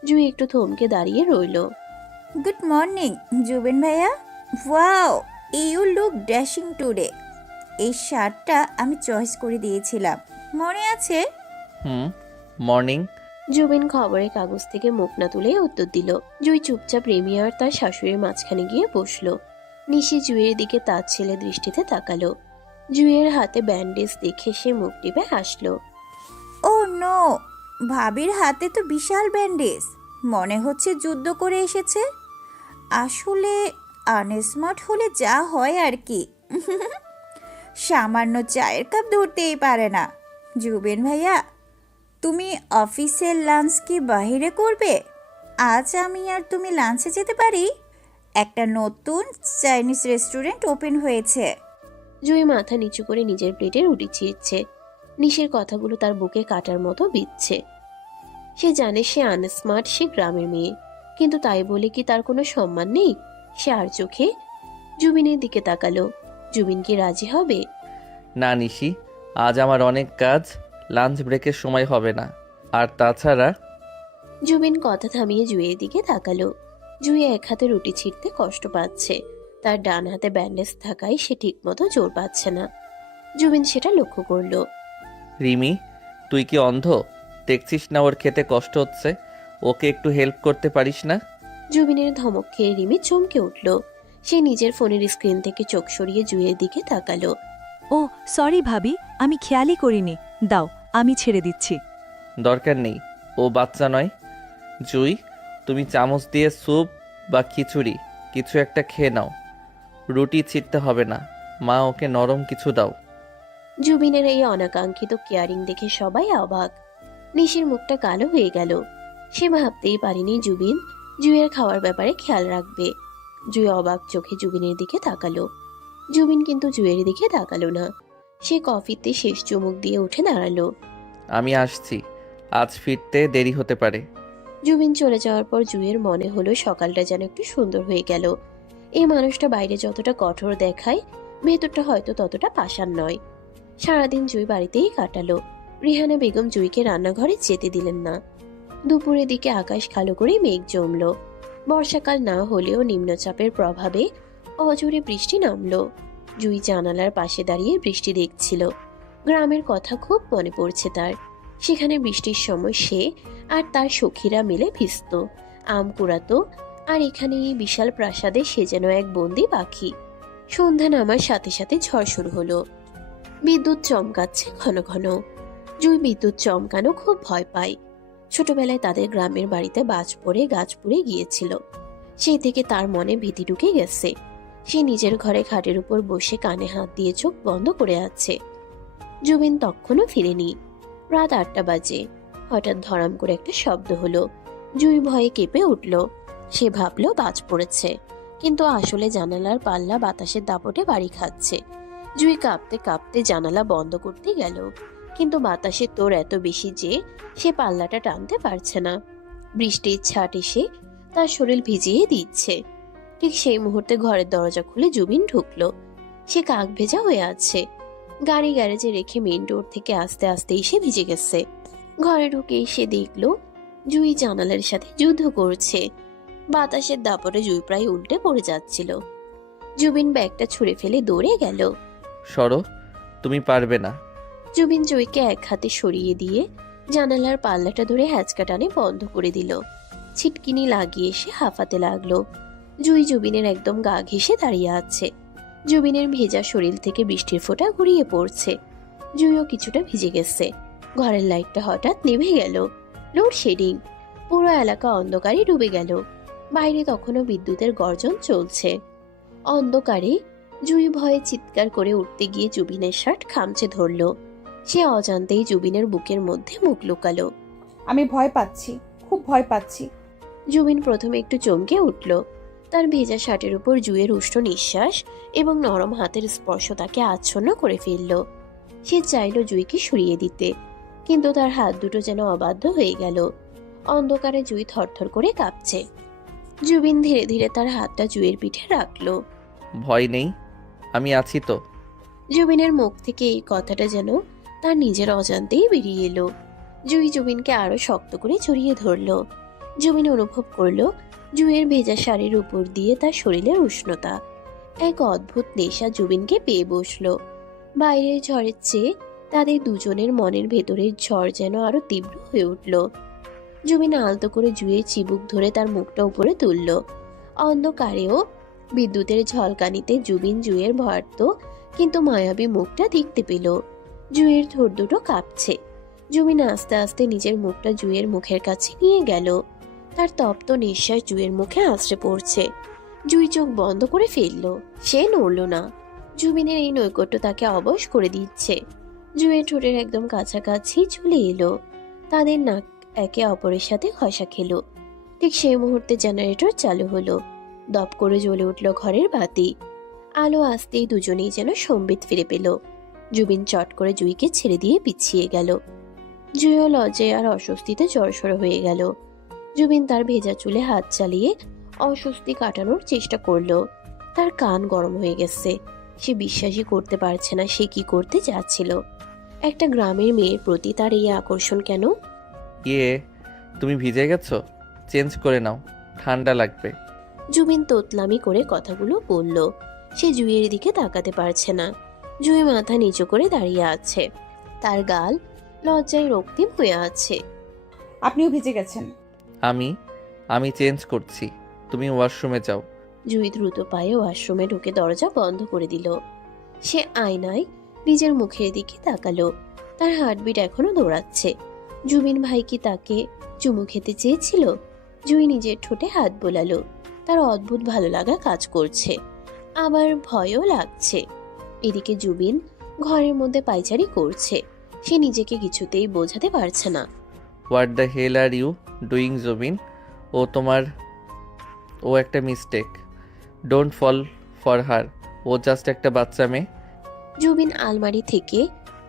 জুই একটু থমকে দাঁড়িয়ে রইল। গুড মর্নিং জুবিন ভাইয়া। Wow, you look dashing today. এই শার্টটা আমি চয়েস করে দিয়েছিলাম, মনে আছে? মর্নিং। জুবিন খবরের কাগজ থেকে মুখ না তুলে উত্তর দিল। জুই চুপচাপ রেমি আর তার শাশুড়ির মাঝখানে গিয়ে বসলো। নিশি জুইয়ের দিকে তার ছেলে দৃষ্টিতে তাকালো। জুইয়ের হাতে ব্যান্ডেজ দেখে সে মুখ টিপে হাসলো। ও নো, ভাবির হাতে তো বিশাল ব্যান্ডেজ, মনে হচ্ছে যুদ্ধ করে এসেছে। আসলে আনস্মার্ট হলে যা হয় আর কি। সামান্য চায়ের কাপ ধরতেই পারে না। জুবিন ভাইয়া, তুমি অফিসের লাঞ্চ কি বাহিরে করবে? আজ আমি আর তুমি লাঞ্চে যেতে পারি। একটা নতুন চাইনিজ রেস্টুরেন্ট ওপেন হয়েছে। জুই মাথা নিচু করে নিজের প্লেটে রুটি ছিঁড়ছে। নিশির কথাগুলো তার বুকে কাটার মতো বিঁধছে। সে জানে সে আনস্মার্ট, সে গ্রামের মেয়ে, কিন্তু তাই বলে কি তার কোনো সম্মান নেই? সে আর চোখে জুবিনের দিকে তাকালো। জুবিন কি রাজি হবে? না নিশি, আজ আমার অনেক কাজ, লাঞ্চ ব্রেকের সময় হবে না। আর তাছাড়া জুবিন কথা থামিয়ে জুইয়ের দিকে তাকালো। জুই এক হাতে রুটি ছিঁড়তে কষ্ট পাচ্ছে। তার ডান হাতে ব্যান্ডেজ থাকায় সে ঠিকমতো জোর পাচ্ছে না। জুবিন সেটা লক্ষ্য করলো। রিমি, তুই কি অন্ধ? দেখছিস না ওর খেতে কষ্ট হচ্ছে? ওকে একটু হেল্প করতে পারিস না? জুবিনের ধমক খেয়ে রিমি চমকে উঠল। সে নিজের ফোনের স্ক্রিন থেকে চোখ সরিয়ে জুইয়ের দিকে তাকালো। ও সরি ভাবি, আমি খেয়ালই করিনি। দাও, আমি ছেড়ে দিচ্ছি। দরকার নেই, ও বাচ্চা নয়। জুই, তুমি চামচ দিয়ে স্যুপ বা খিচুড়ি কিছু একটা খেয়ে নাও। রুটি ছিঁড়তে হবে না, মা ওকে নরম কিছু দাও। জুবিনের এই অনাকাঙ্ক্ষিত কেয়ারিং দেখে সবাই অবাক। নিশির মুখটা কালো হয়ে গেল। সে ভাবতেই পারেনি জুবিন জুইয়ের খাওয়ার ব্যাপারে খেয়াল রাখবে। জুই অবাক চোখে জুবিনের দিকে তাকালো। জুবিন কিন্তু জুইয়ের দিকে তাকালো না। সে কফিতে শেষ চুমুক দিয়ে উঠে দাঁড়ালো। আমি আসছি, আজ ফিরতে দেরি হতে পারে। জুবিন চলে যাওয়ার পর জুইয়ের মনে হলো সকালটা যেন একটু সুন্দর হয়ে গেল। এই মানুষটা বাইরে যতটা কঠোর দেখায়, ভেতরটা হয়তো ততটা পাষাণ নয়। সারাদিন জুই বাড়িতেই কাটালো। রিহানা বেগম জুইকে রান্নাঘরে যেতে দিলেন না। দুপুরের দিকে আকাশ কালো করে মেঘ জমলো। বর্ষাকাল না হলেও নিম্নচাপের প্রভাবে অঝোরে বৃষ্টি নামলো। জুই জানালার পাশে দাঁড়িয়ে বৃষ্টি দেখছিল। গ্রামের কথা খুব মনে পড়ছে তার। সেখানে বৃষ্টির সময় সে আর তার সখীরা মিলে ভিজত, আম কুড়াতো। আর এখানে এই বিশাল প্রাসাদে সে যেন এক বন্দি পাখি। সন্ধ্যা নামার সাথে সাথে ঝড় শুরু হলো। বিদ্যুৎ চমকাচ্ছে ঘন ঘন। জুই বিদ্যুৎ চমকানো খুব ভয় পায়। ছোটবেলায় তাদের গ্রামের বাড়িতে বাজ পড়ে গাছ পুড়ে গিয়েছিল। সেই থেকে তার মনে ভীতি ঢুকে গেছে। সে নিজের ঘরে খাটের উপর বসে কানে হাত দিয়ে চোখ বন্ধ করে আছে। জুবিন তখনও ফিরেনি। রাত 8টা বাজে। হঠাৎ ধরাম করে একটা শব্দ হলো। জুই ভয়ে কেঁপে উঠল। সে ভাবলো বাজ পড়েছে, কিন্তু আসলে জানালার পাল্লা বাতাসের দাপটে বাড়ি খাচ্ছে। জুই কাঁপতে কাঁপতে জানালা বন্ধ করতে গেল, কিন্তু বাতাসের তোর এত বেশি যে সে পাল্লাটা টানতে পারছে না। বৃষ্টির ছাট এসে তার শরীর ভিজিয়ে দিচ্ছে। ঠিক সেই মুহূর্তে ঘরের দরজা খুলে জুবিন ঢুকলো। সে কাক ভেজা হয়ে আছে। গাড়ি গ্যারেজে রেখে মেইন রোড থেকে আস্তে আস্তে এসে ভিজে গেছে। ঘরে ঢুকে এসে দেখলো জুই জানালার সাথে যুদ্ধ করছে। বাতাসের দাপটে জুই প্রায় উল্টে পড়ে যাচ্ছিল। জুবিন ব্যাগটা ছুঁড়ে ফেলে দৌড়ে গেল। সরো, তুমি পারবে না। জুবিন জুইকে এক হাতে সরিয়ে দিয়ে জানালার পাল্লাটা ধরে হ্যাঁচকা টানে বন্ধ করে দিল। ছিটকিনি লাগিয়ে এসে হাঁফাতে লাগলো। জুই জুবিনের একদম গা ঘেঁষে দাঁড়িয়ে আছে। জুবিনের ভেজা শরীর থেকে বৃষ্টির ফোঁটা গড়িয়ে পড়ছে। জুইও কিছুটা ভিজে গেছে। ঘরের লাইটটা হঠাৎ নিভে গেল। লোডশেডিং। পুরো এলাকা অন্ধকারে ডুবে গেল। বাইরে তখনও বিদ্যুতের গর্জন চলছে। অন্ধকারে জুই ভয়ে চিৎকার করে উঠতে গিয়ে জুবিনের শার্ট খামচে ধরল। সে অজান্তেই জুবিনের বুকের মধ্যে মুখ লুকালো। আমি ভয় পাচ্ছি, খুব ভয় পাচ্ছি। জুবিন প্রথমে একটু চমকে উঠল। তার ভেজা শার্টের উপর জুইয়ের উষ্ণ নিঃশ্বাস এবং নরম হাতের স্পর্শ তাকে আচ্ছন্ন করে ফেলল। সে চাইল জুইকে সরিয়ে দিতে, কিন্তু তার হাত দুটো যেন অবাধ্য হয়ে গেল। অন্ধকারে জুই থরথর করে কাঁপছে। জুবিন ধীরে ধীরে তার হাতটা জুইয়ের পিঠে রাখলো। ভয় নেই, আমি আছি তো। জুবিনের মুখ থেকে এই কথাটা যেন তার নিজের অজান্তেই বেরিয়ে এলো। জুই জুবিনকে আরো শক্ত করে জড়িয়ে ধরল। জুবিন অনুভব করলো জুইয়ের ভেজা শাড়ির উপর দিয়ে তার শরীরের উষ্ণতা। এক অদ্ভুত নেশা জুবিনকে পেয়ে বসলো। বাইরের ঝড়ের চেয়ে তাদের দুজনের মনের ভেতরের ঝড় যেন আরো তীব্র হয়ে উঠল। জুবিন আলতো করে জুইয়ের চিবুক ধরে তার মুখটা উপরে তুলল। অন্ধকারেও বিদ্যুতের ঝলকানিতে জুবিন জুইয়ের ভয়ার্ত কিন্তু মায়াবী মুখটা দেখতে পেল। জুইয়ের ঠোঁট দুটো কাঁপছে। জুবিন আস্তে আস্তে নিজের মুখটা জুইয়ের মুখের কাছে নিয়ে গেল। তার তপ্ত নিঃশ্বাস জুইয়ের মুখে আশ্রে পড়ছে। জুই চোখ বন্ধ করে ফেলল। সে নড়ল না। জুবিনের এই নৈকট্য তাকে অবশ করে দিচ্ছে। জুইয়ের ঠোঁটের একদম কাছাকাছি চলে এলো। তাদের নাক একে অপরের সাথে ঘষা খেলো। ঠিক সেই মুহূর্তে জেনারেটর চালু হলো। দপ করে জ্বলে উঠল ঘরের বাতি। আলো আসতেই দুজনেই যেন সম্বিত ফিরে পেল। জুবিন চট করে জুইকে ছেড়ে দিয়ে পিছিয়ে গেল। জুইও লজ্জায় আর অস্বস্তিতে জড়সড় হয়ে গেল। জুবিন তার ভেজা চুলে হাত চালিয়ে অস্বস্তি কাটানোর চেষ্টা করলো। তার কান গরম হয়ে গেছে। সে বিশ্বাসই করতে পারছে না সে কি করতে যাচ্ছিল। একটা গ্রামের মেয়ের প্রতি তার এই আকর্ষণ কেন? তুমি ভিজে গেছো? চেঞ্জ করে নাও, ঠান্ডা লাগবে। জুবিন তোতলামি করে কথাগুলো বলল। সে জুইয়ের দিকে তাকাতে পারছে না। জুই মাথা নিচু করে দাঁড়িয়ে আছে। তার গাল লজ্জায় রক্তিম হয়ে আছে। আপনিও ভিজে গেছেন। আমি চেঞ্জ করছি, তুমি ওয়াশরুমে যাও। জুই দ্রুত পায়ে ওয়াশরুমে ঢুকে দরজা বন্ধ করে দিল। সে আয়নায় নিজের মুখের দিকে তাকালো। তার হার্টবিট এখনো দৌড়াচ্ছে। জুবিন ভাই কি তাকে চুমু খেতে চেয়েছিল? জুই নিজের ঠোঁটে হাত বোলালো। তার অদ্ভুত ভালো লাগা কাজ করছে, আবার ভয়ও লাগছে। এদিকে জুবিন ঘরের মধ্যে পায়চারি করছে। সে নিজেকে কিছুতেই বোঝাতে পারছে না। What the hell are you doing Zubin? ও একটা mistake. Don't fall for her. ও জাস্ট একটা বাচ্চা মেয়ে। জুবিন আলমারি থেকে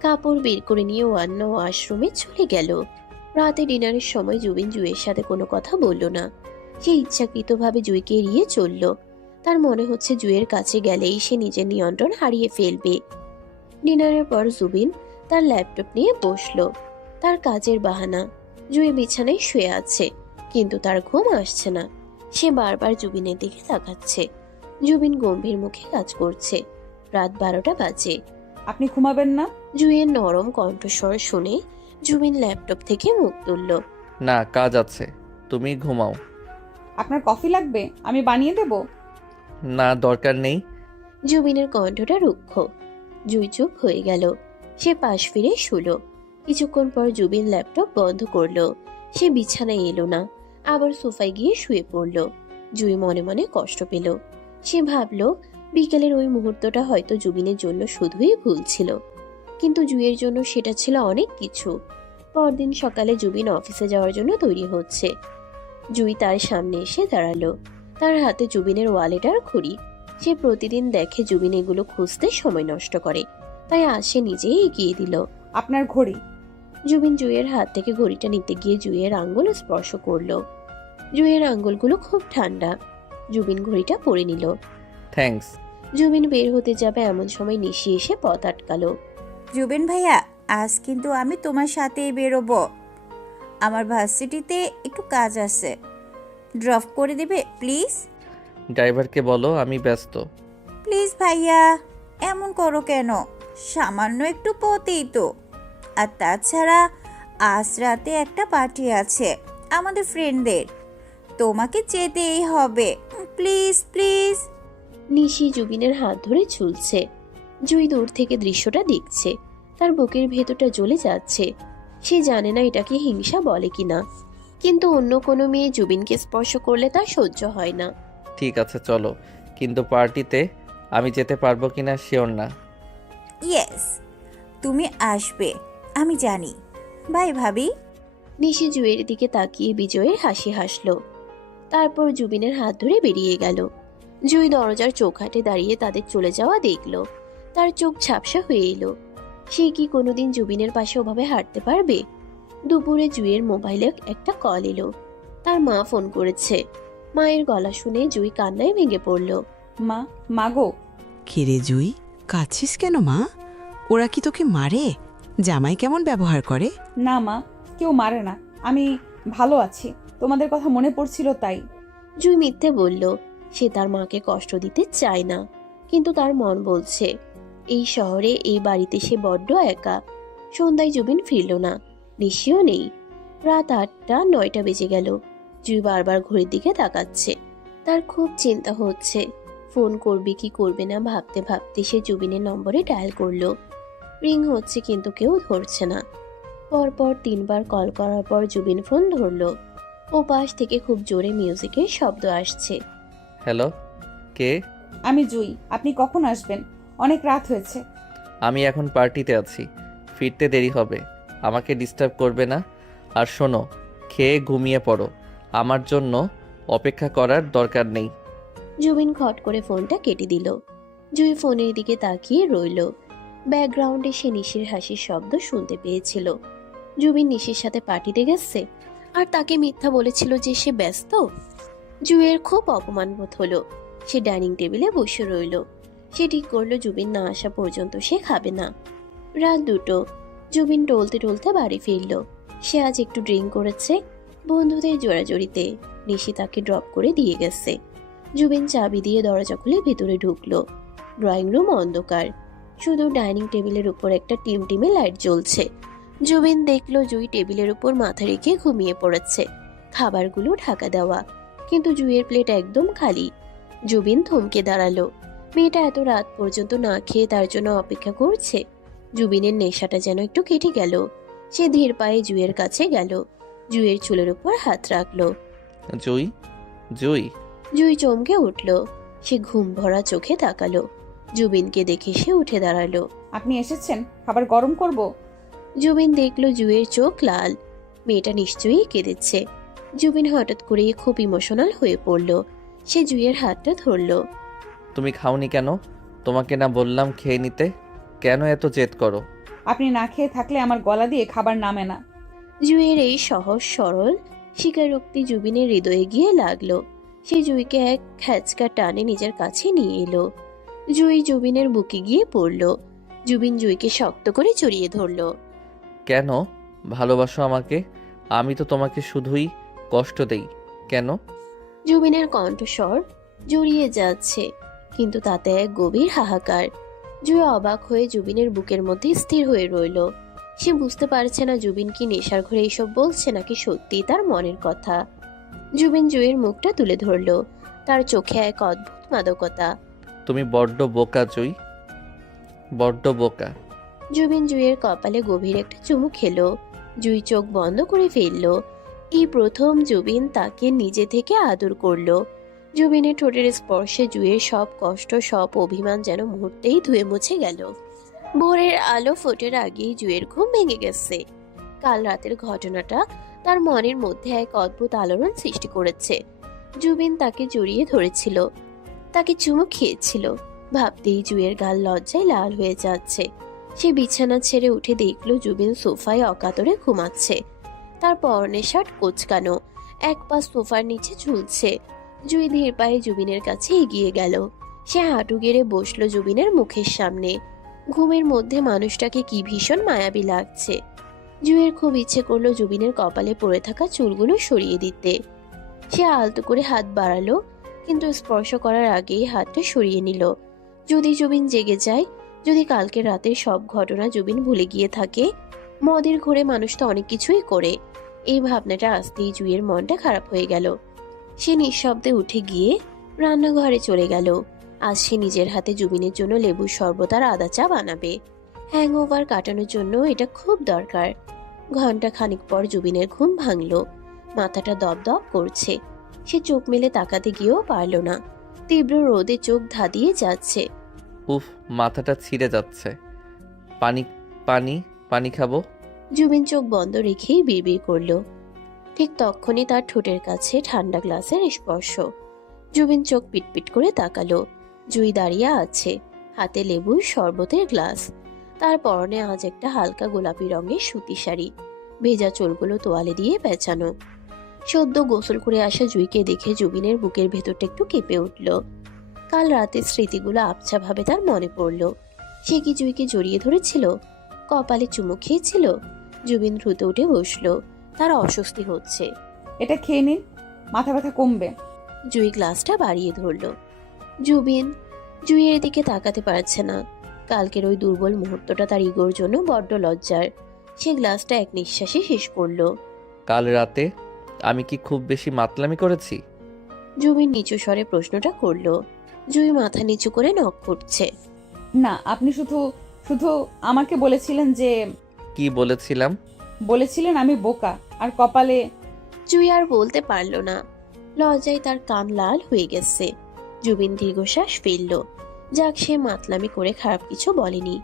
কাপড় বের করে নিয়ে অন্য ওয়াশরুমে চলে গেল। রাতে ডিনারের সময় জুবিন জুইয়ের সাথে কোনো কথা বলল না। সে ইচ্ছাকৃতভাবে জুইকে এড়িয়ে চলল। তার মনে হচ্ছে জুইয়ের কাছে গেলেই সে নিজের নিয়ন্ত্রণ হারিয়ে ফেলবে। ডিনারের পর জুবিন তার ল্যাপটপ নিয়ে বসলো। তার কাজের বাহানা। জুই বিছানায় শুয়ে আছে, কিন্তু তার ঘুম আসছে না। সে বারবার জুবিনের দিকে তাকাচ্ছে। জুবিন গম্ভীর মুখে কাজ করছে। রাত 12টা বাজে। আপনি ঘুমাবেন না? জুইয়ের নরম কণ্ঠস্বর শুনে জুবিন ল্যাপটপ থেকে মুখ তুলল। না, কাজ আছে, তুমি ঘুমাও। আপনার কফি লাগবে? আমি বানিয়ে দেব। না, দরকার নেই। জুবিনের কণ্ঠটা রুক্ষ। জুই চুপ হয়ে গেল। সে পাশ ফিরে শুলো। কিছুক্ষণ পর জুবিন ল্যাপটপ বন্ধ করলো। সে বিছানায় এলো না, আবার সোফায় গিয়ে শুয়ে পড়ল। জুই মনে মনে কষ্ট পেল। সে ভাবল বিকেলের ওই মুহূর্তটা হয়তো জুবিনের জন্য শুধুই ভুল ছিল, কিন্তু জুইয়ের জন্য সেটা ছিল অনেক কিছু। পরদিন সকালে জুবিন অফিসে যাওয়ার জন্য তৈরি হচ্ছে। জুই তার সামনে এসে দাঁড়ালো। তার হাতে জুবিনের ওয়ালেট আর ঘড়ি। সে প্রতিদিন দেখে জুবিন এগুলো খুঁজতে সময় নষ্ট করে, তাই আজ সে নিজেই এগিয়ে দিল। আপনার ঘড়ি। জুবিন জুইয়ের হাত থেকে ঘড়িটা নিতে গিয়ে জুইয়ের আঙ্গুল স্পর্শ করলো। জুইয়ের আঙ্গুলগুলো খুব ঠান্ডা। জুবিন ঘড়িটা পরে নিল। থ্যাঙ্কস। জুবিন বের হতে যাবে এমন সময় নিশি এসে পথ আটকালো। জুবিন ভাইয়া, আজ কিন্তু আমি তোমার সাথেই বেরোবো। আমার ভার্সিটিতে একটু কাজ আছে, ড্রপ করে দেবে প্লিজ? ড্রাইভারকে বলো আমি ব্যস্ত। প্লিজ ভাইয়া, এমন করো কেন? সামান্য একটু পথেই তো। আর তাছাড়া আজ রাতে একটা পার্টি আছে আমাদের ফ্রেন্ডদের, তোমাকে যেতেই হবে। Please please. নিশি জুবিনের হাত ধরে ঝুলছে। জুই দূর থেকে দৃশ্যটা দেখছে। তার বুকের ভেতরটা জ্বলে যাচ্ছে। সে জানে না এটাকে হিংসা বলে কিনা, কিন্তু অন্য কোনো মেয়ে জুবিনকে স্পর্শ করলে তার সহ্য হয় না। ঠিক আছে চলো, কিন্তু পার্টিতে আমি যেতে পারবো কিনা শিওর না। ইয়েস, তুমি আসবে, আমি জানি। বাই ভাবি। নিশি জুঁয়ের দিকে তাকিয়ে বিজয়ের হাসি হাসলো। তারপর জুবিনের হাত ধরে বেরিয়ে গেল। জুই দরজার চৌকাঠে দাঁড়িয়ে তাদের চলে যাওয়া দেখলো। তার চোখ ঝাপসা হয়ে এলো। সে কি কোনোদিন জুবিনের পাশে ওভাবে হাঁটতে পারবে? দুপুরে জুইয়ের মোবাইলে একটা কল এলো। তার মা ফোন করেছে। মায়ের গলা শুনে জুই কান্নায় ভেঙে পড়ল। মাগো। কিরে জুই, কাঁদছিস কেন মা? ওরা কি তোকে মারে? জামাই কেমন ব্যবহার করে? না মা, কেউ মারে না, আমি ভালো আছি, তোমাদের কথা মনে পড়ছিল তাই। জুই মিথ্যে বলল। সে তার মাকে কষ্ট দিতে চায় না, কিন্তু তার মন বলছে এই শহরে, এই বাড়িতে সে বড্ড একা। সন্ধ্যায় জুবিন ফিরল না, নিশিও নেই। রাত 8টা-9টা বেজে গেল। জুই বারবার ঘড়ির দিকে তাকাচ্ছে। তার খুব চিন্তা হচ্ছে। ফোন করবে কি করবে না ভাবতে ভাবতে সে জুবিনের নম্বরে ডায়াল করলো। রিং হচ্ছে কিন্তু কেউ ধরছে না। পরপর 3বার কল করার পর জুবিন ফোন ধরলো। ও পাশ থেকে খুব জোরে মিউজিকের শব্দ আসছে। হ্যালো, কে? আমি জুই, আপনি কখন আসবেন? অনেক রাত হয়েছে। আমি এখন পার্টিতে আছি, ফিরতে দেরি হবে, আমাকে ডিস্টার্ব করবে না। আর শোনো, খেয়ে ঘুমিয়ে পড়ো, আমার জন্য অপেক্ষা করার দরকার নেই। জুবিন খট করে ফোনটা কেটে দিল। জুই ফোনের দিকে তাকিয়ে রইল। ব্যাকগ্রাউন্ডে সে নিশির হাসির শব্দ শুনতে পেয়েছিল। জুবিন নিশির সাথে পার্টিতে গেছে আর তাকে মিথ্যা বলেছিল যে সে ব্যস্ত। জুইয়ের খুব অপমান বোধ হলো। সে ডাইনিং টেবিলে বসে রইল। সে ঠিক করলো জুবিন না আসা পর্যন্ত সে খাবে না। রাত 2টো। জুবিন টলতে টলতে বাড়ি ফিরল। সে আজ একটু ড্রিঙ্ক করেছে। বন্ধুদের জোড়াজড়িতে নিশি তাকে ড্রপ করে দিয়ে গেছে। জুবিন চাবি দিয়ে দরজা খুলে ভেতরে ঢুকলো। ড্রয়িং রুম অন্ধকার, শুধু ডাইনিং টেবিলের উপর একটা টিমটিমে লাইট জ্বলছে। জুবিন দেখলো জুই টেবিলের উপর মাথা রেখে ঘুমিয়ে পড়েছে। খাবারগুলো ঢাকা দেওয়া, কিন্তু জুইয়ের প্লেট একদম খালি। জুবিন থমকে দাঁড়ালো। মেয়েটা এত রাত পর্যন্ত না খেয়ে তার জন্য অপেক্ষা করছে। জুবিনের নেশাটা যেন একটু কেটে গেল। সে ধীর পায়ে জুইয়ের কাছে গেল। জুইয়ের চুলের উপর হাত রাখলো। জুই, জুই। জুই চমকে উঠল। সে ঘুম ভরা চোখে তাকালো। জুবিনকে দেখে সে উঠে দাঁড়ালো। আপনি এসেছেন, খাবার গরম করব? জুবিন দেখলো জুইয়ের চোখ লাল। মেয়েটা নিশ্চয়ই কেঁদেছে। জুবিন হঠাৎ করে খুব ইমোশনাল হয়ে পড়ল। সে জুইয়ের হাতটা ধরল। তুমি খাওনি কেন? তোমাকে না বললাম খেয়ে নিতে? কেন এত জেদ করো? আপনি না খেয়ে থাকলে আমার গলা দিয়ে খাবার নামে না। জুইয়ের এই সহজ সরল স্বীকারোক্তি জুবিনের হৃদয়ে গিয়ে লাগলো। সে জুইকে এক খ্যাচকা টানে নিজের কাছে নিয়ে এলো। জুই জুবিনের বুকে গিয়ে পড়ল। জুবিন জুইকে শক্ত করে জড়িয়ে ধরল। কেন ভালোবাসো আমাকে? আমি তো তোমাকে শুধুই কষ্ট দেই। কেন? জুবিনের কণ্ঠস্বর জড়িয়ে যাচ্ছে, কিন্তু তাতে এক গভীর হাহাকার। জুই অবাক হয়ে জুবিনের বুকের মধ্যে স্থির হয়ে রইল। সে বুঝতে পারছে না জুবিন কি নেশার ঘরে এইসব বলছে নাকি সত্যি তার মনের কথা। জুবিন জুইয়ের মুখটা তুলে ধরল। তার চোখে এক অদ্ভুত মাদকতা। তুমি বড্ড বোকা জুই, বড্ড বোকা। জুবিন জুইয়ের কপালে গভীর একটা চুমু খেলো। জুই চোখ বন্ধ করে ফেলল। এই প্রথম জুবিন তাকে নিজে থেকে আদর করলো। জুবিনের ঠোঁটের স্পর্শে জুইয়ের সব কষ্ট, সব অভিমান যেন মুহূর্তেই ধুয়ে মুছে গেল। ভোরের আলো ফোটের আগেই জুইয়ের ঘুম ভেঙে গেছে। কাল রাতের ঘটনাটা তার মনের মধ্যে এক অদ্ভুত আলোড়ন সৃষ্টি করেছে। জুবিন তাকে জড়িয়ে ধরেছিল, তাকে চুমু খেয়েছিল। ভাবতেই জুইয়ের গাল লজ্জায় লাল হয়ে যাচ্ছে। সে বিছানা ছেড়ে উঠে দেখলো জুবিন সোফায় অকাতরে ঘুমাচ্ছে। তার পরনে শার্ট কোঁচকানো, এক পা সোফার নিচে ঝুলছে। জুই ধীর পায়ে জুবিনের কাছে এগিয়ে গেল। সে হাঁটু গেড়ে বসলো জুবিনের মুখের সামনে। ঘুমের মধ্যে মানুষটাকে কি ভীষণ মায়াবী লাগছে। জুইয়ের খুব ইচ্ছে করলো জুবিনের কপালে পড়ে থাকা চুলগুলো সরিয়ে দিতে। সে আলতো করে হাত বাড়ালো, কিন্তু স্পর্শ করার আগেই হাতটা সরিয়ে নিল। যদি জুবিন জেগে যায়, যদি কালকে রাতের সব ঘটনা জুবিন ভুলে গিয়ে থাকে। মদের ঘোরে মানুষ তো অনেক কিছুই করে। এই ভাবনাটা আসতেই জুইয়ের মনটা খারাপ হয়ে গেল। সে নিঃশব্দে উঠে গিয়ে রান্নাঘরে চলে গেল। আজ সে নিজের হাতে জুবিনের জন্য লেবুর শরবত আর আদা চা বানাবে। হ্যাংওভার কাটানোর জন্য এটা খুব দরকার। ঘন্টা খানিক পর জুবিনের ঘুম ভাঙল। মাথাটা দপদপ করছে। সে চোখ মেলে তাকাতে গিয়েও পারল না। তীব্র রোদে চোখ ধাঁধিয়ে যাচ্ছে। উফ, মাথাটা ছিঁড়ে যাচ্ছে। পানি পানি পানি খাবো। জুবিন চোখ বন্ধ রেখেই বিড়বিড় করল। ঠিক তখনই তার ঠোঁটের কাছে ঠান্ডা গ্লাসের স্পর্শ। জুবিন চোখ পিটপিট করে তাকালো। জুই দাঁড়িয়ে আছে, হাতে লেবুর শরবতের গ্লাস। তার পরনে আজ একটা হালকা গোলাপি রঙের সুতি শাড়ি, ভেজা চুলগুলো তোয়ালে দিয়ে পেঁচানো। সদ্য গোসল করে আসা জুইকে দেখে জুবিনের বুকের ভেতরটা একটু কেঁপে উঠল। কাল রাতের স্মৃতিগুলো আবছাভাবে তার মনে পড়ল। সে কি জুইকে জড়িয়ে ধরেছিল, কপালে চুমু খেয়েছিল? জুবিন দ্রুত উঠে বসলো। তার অস্বস্তি হচ্ছে। এটা খেয়ে নিন, মাথা ব্যথা কমবে। জুই গ্লাসটা বাড়িয়ে ধরল। জুবিন জুইয়ের দিকে তাকাতে পারছে না। কালকের ওই দুর্বল মুহূর্তটা তার ইগোর জন্য বড্ড লজ্জার। সে গ্লাসটা এক নিঃশ্বাসে শেষ করলো। কাল রাতে আমি কি খুব বেশি মাতলামি করেছি? জুবিন নিচু স্বরে প্রশ্নটা করলো। জুই মাথা নিচু করে নখ করছে। না, আপনি শুধু শুধু আমাকে বলেছিলেন যে কি বলেছিলাম? বলেছিলেন আমি বোকা আর কপালে। জুই আর বলতে পারল না। লজ্জায় তার কান লাল হয়ে গেছে। জুবিন দীর্ঘশ্বাস ফেলল। যাক, সে মাতলামি করে খারাপ কিছু বলেনি,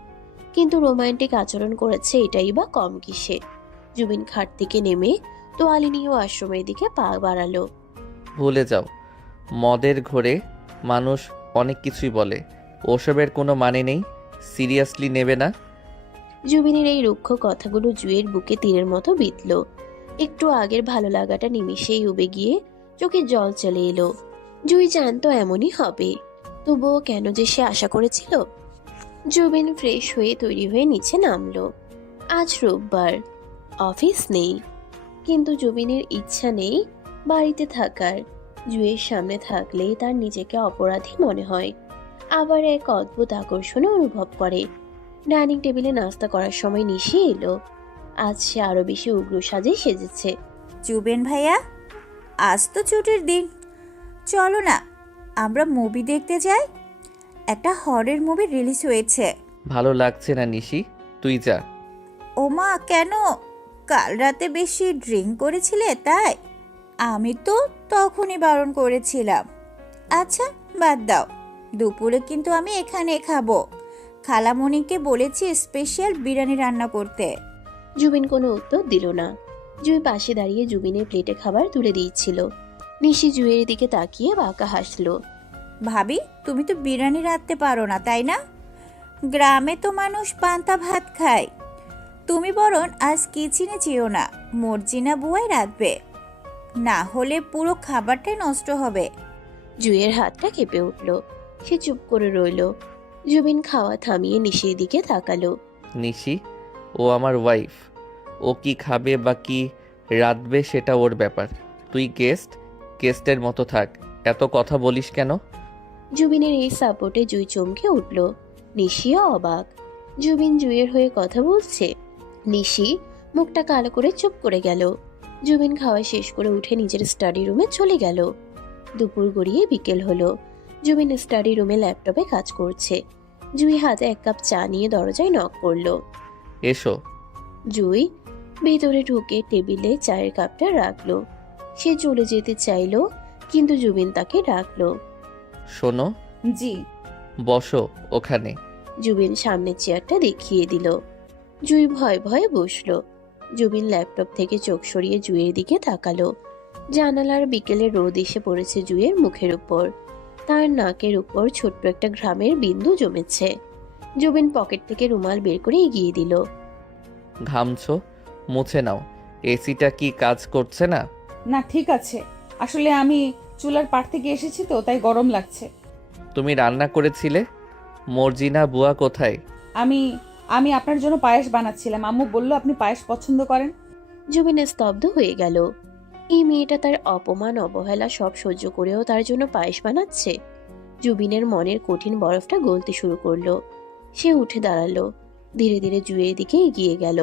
কিন্তু রোমান্টিক আচরণ করেছে এটাই বা কম কিসে। জুবিন খাট থেকে নেমে তোয়ালে নিয়ে আশ্রমের দিকে পা বাড়ালো। ভুলে যাও, মদের ঘোরে মানুষ অনেক কিছুই বলে, ওসবের কোনো মানে নেই। সিরিয়াসলি নেবে না। জুবিনের এই রুক্ষ কথাগুলো জুইয়ের বুকে তীরের মতো বিঁধল। একটু আগের ভালো লাগাটা নিমিষেই উবে গিয়ে চোখে জল চলে এলো। জুই জানতো এমনই হবে, তবুও কেন যে সে আশা করেছিল। জুবিন ফ্রেশ হয়ে তৈরি হয়ে নিচে নামলো। আজ রোববার, অফিস নেই, কিন্তু জুবিনের ইচ্ছা নেই বাড়িতে থাকার। জুইয়ের সামনে থাকলেই তার নিজেকে অপরাধী মনে হয়। আবার এক অদ্ভুত আকর্ষণও অনুভব করে। ডাইনিং টেবিলে নাস্তা করার সময় নিশি এলো। আজ সে আরো বেশি উগ্র সাজে সেজেছে। জুবেন ভাইয়া, আজ তো ছুটির দিন, চলো না আমরা মুভি দেখতে যাই। একটা হরর মুভি রিলিজ হয়েছে। ভালো লাগছে না নিশি, তুই যা। ওমা, কেন? কাল রাতে বেশি ড্রিঙ্ক করেছিলে তাই? আমি তো তখনই বারণ করেছিলাম। আচ্ছা বাদ দাও, দুপুরে কিন্তু আমি এখানে খাবো। খালামণিকে বলেছি স্পেশাল বিরিয়ানি রান্না করতে। জুবিন কোনো উত্তর দিল না। জুই পাশে দাঁড়িয়ে জুবিনের প্লেটে খাবার তুলে দিচ্ছিল। নিশি জুইয়ের দিকে তাকিয়ে বাঁকা হাসলো। ভাবি, তুমি তো বিরিয়ানি রাঁধতে পারো না তাই না? গ্রামে তো মানুষ পান্তা ভাত খায়। তুমি বরং আজ কিচেনে যেও না, মর্জিনা বুয়াই রাঁধবে, না হলে পুরো খাবারটাই নষ্ট হবে। জুইয়ের হাতটা কেঁপে উঠল। সে চুপ করে রইল। জুবিন খাওয়া থামিয়ে নিশির দিকে তাকালো। নিশি, ও আমার ওয়াইফ। ও কি খাবে বা কি রাঁধবে সেটা ওর ব্যাপার। তুই গেস্টের মতো থাক। এত কথা বলিস কেন? জুবিনের এই সাপোর্টে জুই চমকে উঠল। নিশিও অবাক। জুবিন জুইয়ের হয়ে কথা বলছে। নিশি মুখটা কালো করে চুপ করে গেল। জুবিন খাওয়া শেষ করে উঠে নিজের স্টাডি রুমে চলে গেল। দুপুর গড়িয়ে বিকেল হলো। জুবিন স্টাডি রুমে ল্যাপটপে কাজ করছে। জুই হাতে এক কাপ চা নিয়ে দরজায় নক করলো। এসো। জুই ভেতরে ঢুকে টেবিলে চায়ের কাপটা রাখলো। সে চলে যেতে চাইলো, কিন্তু জুবিন তাকে ডাকলো। শোনো। জি। বসো ওখানে। জুবিন সামনের চেয়ারটা দেখিয়ে দিল। জুই ভয়ে ভয়ে বসলো। জুবিন ল্যাপটপ থেকে চোখ সরিয়ে জুইয়ের দিকে তাকালো। জানালার বিকেলে রোদ এসে পড়েছে জুইয়ের মুখের উপর। তার নাকের উপর ছোট্ট একটা ঘামের বিন্দু জমেছে। জুবিন পকেট থেকে রুমাল বের করে এগিয়ে দিল। ঘামছো, মুছে নাও। এসিটা কি কাজ করছে না? না ঠিক আছে, আসলে আমি চুলার পাড় থেকে এসেছি তো তাই গরম লাগছে। তুমি রান্না করেছিলে? মর্জিনা বুয়া কোথায়? আমি আপনার জন্য পায়েস বানাচ্ছিলাম। আম্মু বলল আপনি পায়েস পছন্দ করেন। জুবিন স্তব্ধ হয়ে গেল। এই মেয়েটা তার অপমান অবহেলা সব সহ্য করেও তার জন্য পায়েস বানাচ্ছে। জুবিনের মনের কঠিন বরফটা গলতে শুরু করলো। সে উঠে দাঁড়ালো। ধীরে ধীরে জুইয়ের দিকে এগিয়ে গেল।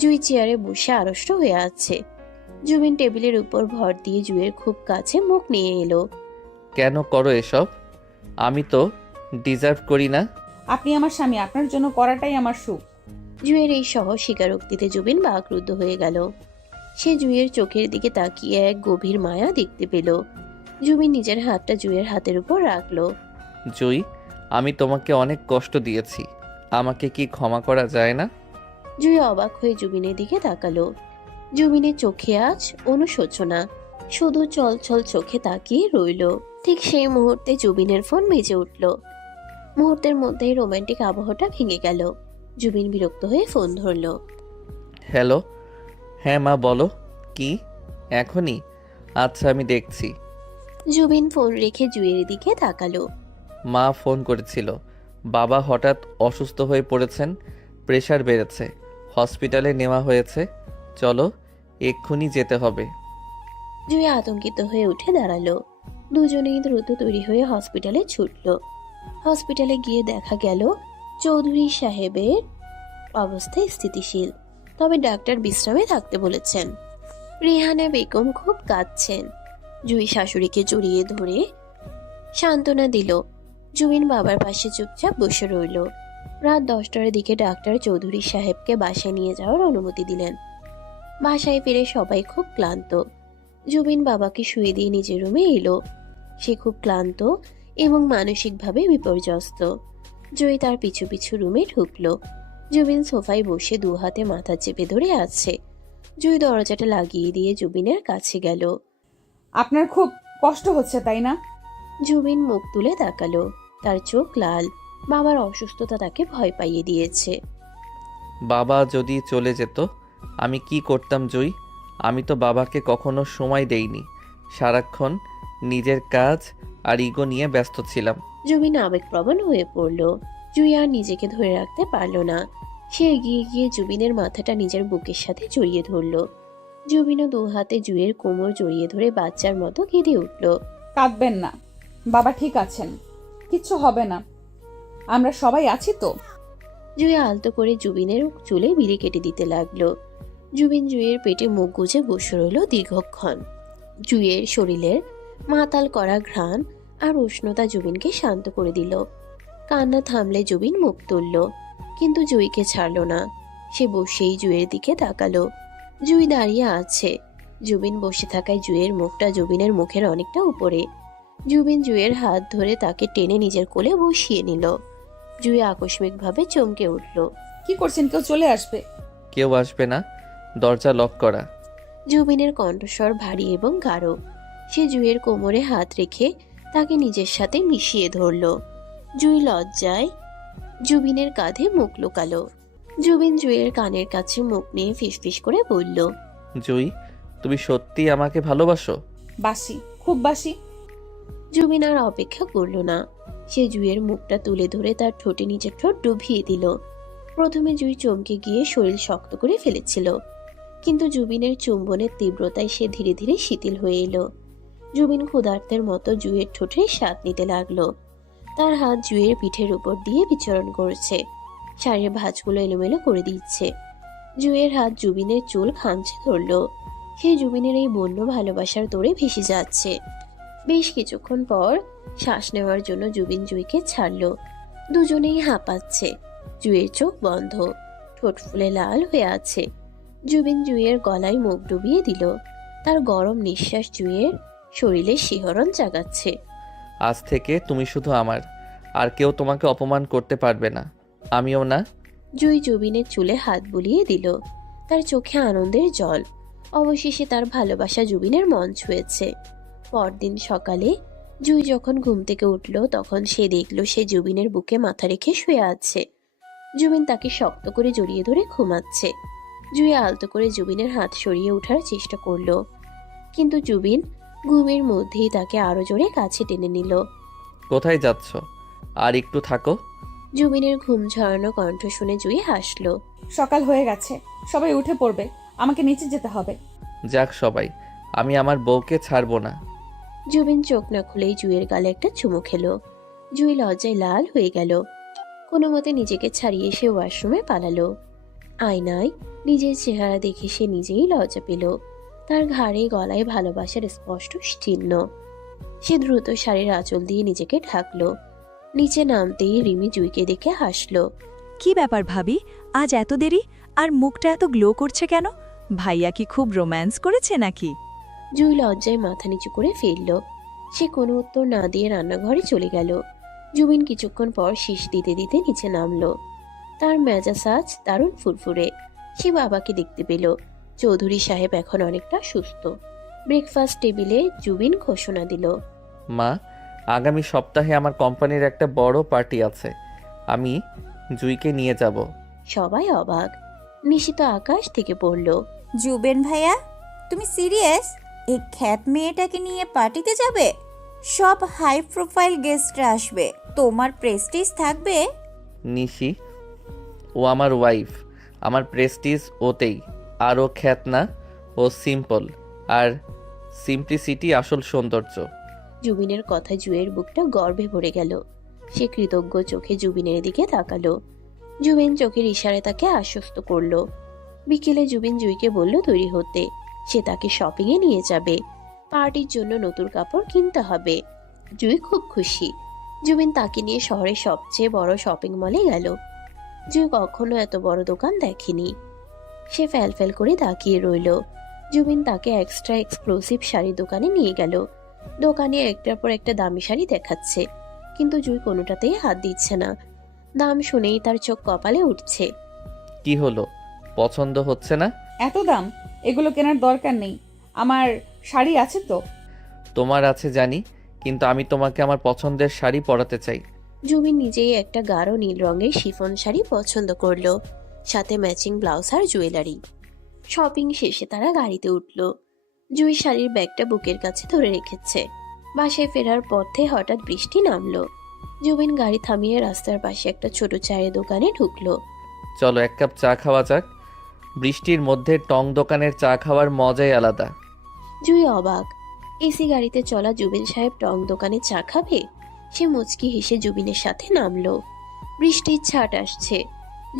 জুই চেয়ারে বসে আড়ষ্ট হয়ে আছে। জুবিন টেবিলের উপর ভর দিয়ে জুইয়ের খুব কাছে মুখ নিয়ে এলো। কেন করো এসব? আমি তো ডিজার্ভ করি না। আপনি আমার স্বামী, আপনার জন্য করাটাই আমার সুখ। জুঁইয়ের এই সহজ স্বীকারোক্তিতে জুবিন বাকরুদ্ধ হয়ে গেল। সে জুঁইয়ের চোখের দিকে তাকিয়ে এক গভীর মায়া দেখতে পেল। জুবিন নিজের হাতটা জুঁইয়ের হাতের উপর রাখলো। জুই, আমি তোমাকে অনেক কষ্ট দিয়েছি, আমাকে কি ক্ষমা করা যায় না? জুঁই অবাক হয়ে জুবিনের দিকে তাকালো। জুবিনের চোখে আজ অনুশোচনা, শুধু চলচল চোখে তাকিয়ে রইল। ঠিক সেই মুহূর্তে জুবিনের ফোন বেজে উঠল। মুহূর্তের মধ্যেই রোমান্টিক আবহাওয়াটা ভেঙে গেল। জুবিন বিরক্ত হয়ে ফোন ধরল। হ্যালো। হ্যাঁ মা, বলো। কি এখনই? আচ্ছা, আমি দেখছি। জুবিন ফোন রেখে জুঁইয়ের দিকে তাকালো। মা ফোন করেছিল, বাবা হঠাৎ অসুস্থ হয়ে পড়েছেন, প্রেশার বেড়েছে, হসপিটালে নেওয়া হয়েছে, চলো এক্ষুনি যেতে হবে। জুঁই আতঙ্কিত হয়ে উঠে দাঁড়ালো। দুজনেই দ্রুত তৈরি হয়ে হসপিটালে ছুটল। হসপিটালে গিয়ে দেখা গেল চৌধুরী সাহেবের অবস্থা স্থিতিশীল, তবে ডাক্তার বিশ্রামে থাকতে বলেছেন। রিহানা বেগম খুব কাঁদছেন। জুঁই শাশুড়িকে জড়িয়ে ধরে সান্ত্বনা দিল। জুবিন বাবার পাশে চুপচাপ বসে রইল। রাত 10টার দিকে ডাক্তার চৌধুরী সাহেবকে বাসায় নিয়ে যাওয়ার অনুমতি দিলেন। বাসায় ফিরে সবাই খুব ক্লান্ত। জুবিন বাবাকে শুয়ে দিয়ে নিজের রুমে এলো। সে খুব ক্লান্ত এবং মানসিকভাবে বিপর্যস্ত। জয়ী তার পিছু পিছু রুমে ঢুকলো। জুবিন সোফায় বসে দু হাতে মাথা চেপে ধরে আছে। জয়ী দরজাটা লাগিয়ে দিয়ে জুবিনের কাছে গেল। আপনার খুব কষ্ট হচ্ছে তাই না? জুবিন মুখ তুলে তাকালো। তার চোখ লাল। বাবার অসুস্থতা তাকে ভয় পাইয়ে দিয়েছে। বাবা যদি চলে যেত আমি কি করতাম জুই? আমি তো বাবাকে কখনো সময় দেইনি, সারাক্ষণ নিজের কাজ আর ইগো নিয়ে ব্যস্ত ছিলাম। জুবিন আবেগপ্রবণ হয়ে পড়ল। জুই আর নিজেকে ধরে রাখতে পারল না। সে এগিয়ে গিয়ে জুবিনের মাথাটা নিজের বুকের সাথে জড়িয়ে ধরল। জুবিনও দু হাতে জুইয়ের কোমর জড়িয়ে ধরে বাচ্চার মতো কেঁদে উঠল। কাঁদবেন না, বাবা ঠিক আছেন, কিচ্ছু হবে না, আমরা সবাই আছি তো। জুই আলতো করে জুবিনের চুলে বিলি কেটে দিতে লাগলো। জুবিন জুইয়ের পেটে মুখ গুজে বসে রইল দীর্ঘক্ষণ। জুইয়ের শরীরের মাতাল করা ঘ্রাণ আর উষ্ণতা জুবিনকে শান্ত করে দিল। কান্না থামলে জুবিন মুখ তুলল, কিন্তু জুইকে ছাড়ল না। সে বসেই জুইয়ের দিকে তাকালো। জুই দাঁড়িয়ে আছে। জুবিন বসে থাকায় জুইয়ের মুখটা জুবিনের মুখের অনেকটা উপরে। জুবিন জুইয়ের হাত ধরে তাকে টেনে নিজের কোলে বসিয়ে নিল। জুই আকস্মিকভাবে চমকে উঠল। কি করছেন? কেউ চলে আসবে। কেউ আসবে না, দরজা লক করা। জুবিনের কণ্ঠস্বর ভারী এবং গাঢ়। সে জুইয়ের কোমরে হাত রেখে তাকে নিজের সাথে মিশিয়ে ধরল। জুই লজ্জায় জুবিনের কাঁধে মুখ লুকালো। জুবিন জুইয়ের কানের কাছে মুখ নিয়ে ফিসফিস করে বলল, জুই, তুমি সত্যি আমাকে ভালোবাসো? বাসি, খুব বাসি। জুবিন আর অপেক্ষা করল না। সে জুইয়ের মুখটা তুলে ধরে তার ঠোঁটে নিজের ঠোঁট ডুবিয়ে দিল। প্রথমে জুই চমকে গিয়ে শরীর শক্ত করে ফেলেছিল, কিন্তু জুবিনের চুম্বনের তীব্রতায় সে ধীরে ধীরে শিথিল হয়ে এলো। জুবিন ক্ষুধার্তের মতো জুইয়ের ঠোঁটে স্বাদ নিতে লাগলো। তার হাত জুইয়ের পিঠের উপর দিয়ে বিচরণ করছে, শাড়ির ভাঁজগুলো এলোমেলো করে দিচ্ছে। জুইয়ের হাত জুবিনের চুল খামচে ধরল। সে জুবিনের এই বন্য ভালোবাসার দৌড়ে ভেসে যাচ্ছে। বেশ কিছুক্ষণ পর শ্বাস নেওয়ার জন্য জুবিন জুইকে ছাড়ল। দুজনেই হাঁপাচ্ছে। জুইয়ের চোখ বন্ধ, ঠোঁট ফুলে লাল হয়ে আছে। জুবিন জুইয়ের গলায় মুখ ডুবিয়ে দিল। তার গরম নিঃশ্বাস জুইয়ের শরীরে শিহরণ জাগাচ্ছে। আজ থেকে তুমি শুধু আমার, আর কেউ তোমাকে অপমান করতে পারবে না, আমিও না। জুই জুবিনের চুলে হাত বুলিয়ে দিল। তার চোখে আনন্দের জল। অবশেষে তার ভালোবাসা জুবিনের মন ছুঁয়েছে। পরদিন সকালে জুই যখন ঘুম থেকে উঠল, তখন সে দেখল সে জুবিনের বুকে মাথা রেখে শুয়ে আছে। জুবিন তাকে শক্ত করে জড়িয়ে ধরে ঘুমাচ্ছে। জুই আলতো করে জুবিনের হাত সরিয়ে ওঠার চেষ্টা করল, কিন্তু জুবিন ঘুমের মধ্যেই তাকে আরো জোরে কাছে টেনে নিল। কোথায় যাচ্ছ? আর একটু থাকো। জুবিনের ঘুম ঝরানো কণ্ঠ শুনে জুই হাসল। সকাল হয়ে গেছে, সবাই উঠে পড়বে, আমাকে নিচে যেতে হবে। যাক সবাই, আমি আমার বউকে ছাড়বো না। জুবিন চোখ না খুলেই জুইয়ের গালে একটা চুমু খেলো। জুই লজ্জায় লাল হয়ে গেল। কোনো মতে নিজেকে ছাড়িয়ে সে ওয়াশরুমে পালালো। আয়নায় নিজের চেহারা দেখে সে নিজেই লজ্জা পেল। তার ঘাড়ে গলায় ভালোবাসার স্পষ্ট চিহ্ন। সে দ্রুত শাড়ির আঁচল দিয়ে নিজেকে ঢাকলো। নিচে নামতেই রিমি জুইকে দেখে হাসলো। কি ব্যাপার ভাবি, আজ এত দেরি আর মুখটা এত গ্লো করছে কেন? ভাইয়া কি খুব রোম্যান্স করেছে নাকি? জুই লজ্জায় মাথা নিচু করে ফেলল। সে কোনো উত্তর না দিয়ে রান্নাঘরে চলে গেল। জুবিন কিছুক্ষণ পর শীষ দিতে দিতে নিচে নামলো। তার মেজাজ আজ দারুণ ফুরফুরে। সে বাবাকে দেখতে পেল। চৌধুরী সাহেব এখন অনেকটা সুস্থ। ব্রেকফাস্ট টেবিলে জুবিন ঘোষণা দিল, মা, আগামী সপ্তাহে আমার কোম্পানির একটা বড় পার্টি আছে, আমি জুইকে নিয়ে যাব। সবাই অবাক। নিশিত আকাশ থেকে পড়ল। জুবেন ভাইয়া, তুমি সিরিয়াস? এই খ্যাত মেয়েটাকে নিয়ে পার্টিতে যাবে? সব হাই প্রোফাইল গেস্টরা আসবে, তোমার প্রেস্টিজ থাকবে? নিশি, ও আমার ওয়াইফ, আমার প্রেস্টিজ ওতেই। আর ও খ্যাত না, ও সিম্পল, আর সিম্পলিসিটি আসল সৌন্দর্য। জুবিনের কথায় জুয়ের বুকটা গর্বে ভরে গেল। সে কৃতজ্ঞ চোখে জুবিনের দিকে তাকালো। জুবিন চোখের ইশারায় তাকে আশ্বস্ত করলো। বিকেলে জুবিন জুইকে বলল তৈরি হতে। সে তাকে শপিং এ নিয়ে যাবে। পার্টির জন্য নতুন কাপড় কিনতে হবে। জুই খুব খুশি। জুবিন তাকে নিয়ে শহরের সবচেয়ে বড় শপিং মলে গেল। জুই কখনো এত বড় দোকান দেখেনি। সে ফ্যাল করে তাকিয়ে রইল। জুবিন তাকে এক্সট্রা এক্সক্লুসিভ শাড়ির দোকানে নিয়ে গেল। দোকানে একটার পর একটা দামি শাড়ি দেখাচ্ছে, কিন্তু জুই কোনোটাতেই হাত দিচ্ছে না। দাম শুনেই তার চোখ কপালে উঠছে। কি হলো, পছন্দ হচ্ছে না? এত দাম, এগুলো কেনার দরকার নেই। আমার শাড়ি আছে তো। তোমার আছে জানি, কিন্তু আমি তোমাকে আমার পছন্দের শাড়ি পরাতে চাই। জুবিন নিজেই একটা গাঢ় নীল রঙের শিফন শাড়ি পছন্দ করলো, সাথে ম্যাচিং ব্লাউজ আর জুয়েলারি। শপিং শেষে তারা গাড়িতে উঠল। জুই শাড়ির ব্যাগটা বুকের কাছে ধরে রেখেছে। বাসায় ফেরার পথে হঠাৎ বৃষ্টি নামলো। জুবিন গাড়ি থামিয়ে রাস্তার পাশে একটা ছোট চায়ের দোকানে ঢুকলো। চলো এক কাপ চা খাওয়া যাক। বৃষ্টির মধ্যে টং দোকানের চা খাওয়ার মজাই আলাদা। জুই অবাক। এসি গাড়িতে চলা জুবিন সাহেব টং দোকানে চা খাবে? সে মুচকি হেসে জুবিনের সাথে নামলো। বৃষ্টির ছাট আসছে।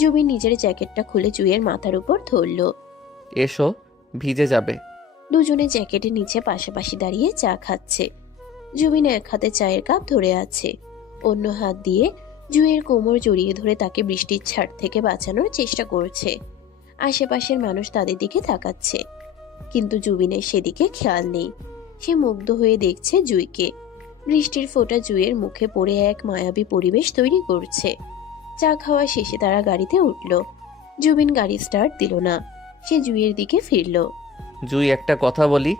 জুবিন নিজের জ্যাকেটটা খুলে জুইয়ের মাথার উপর ধরলো। এসো, ভিজে যাবে। দুজনে জ্যাকেটের নিচে পাশাপাশি দাঁড়িয়ে চা খাচ্ছে। জুবিন এক হাতে চায়ের কাপ ধরে আছে, অন্য হাত দিয়ে জুইয়ের কোমর জড়িয়ে ধরে তাকে বৃষ্টির ছাট থেকে বাঁচানোর চেষ্টা করছে। আশেপাশের মানুষ তাদের দিকে তাকাচ্ছে, কিন্তু জুবিনের সেদিকে খেয়াল নেই। সে মুগ্ধ হয়ে দেখছে জুইকে। বৃষ্টির ফোঁটা জুইয়ের মুখে পড়ে এক মায়াবী পরিবেশ তৈরি করছে। চা খাওয়া শেষে তারা গাড়িতে উঠল। জুবিন গাড়ি স্টার্ট দিল না। সে জুইয়ের দিকে ফিরল। জুই, একটা কথা বলি।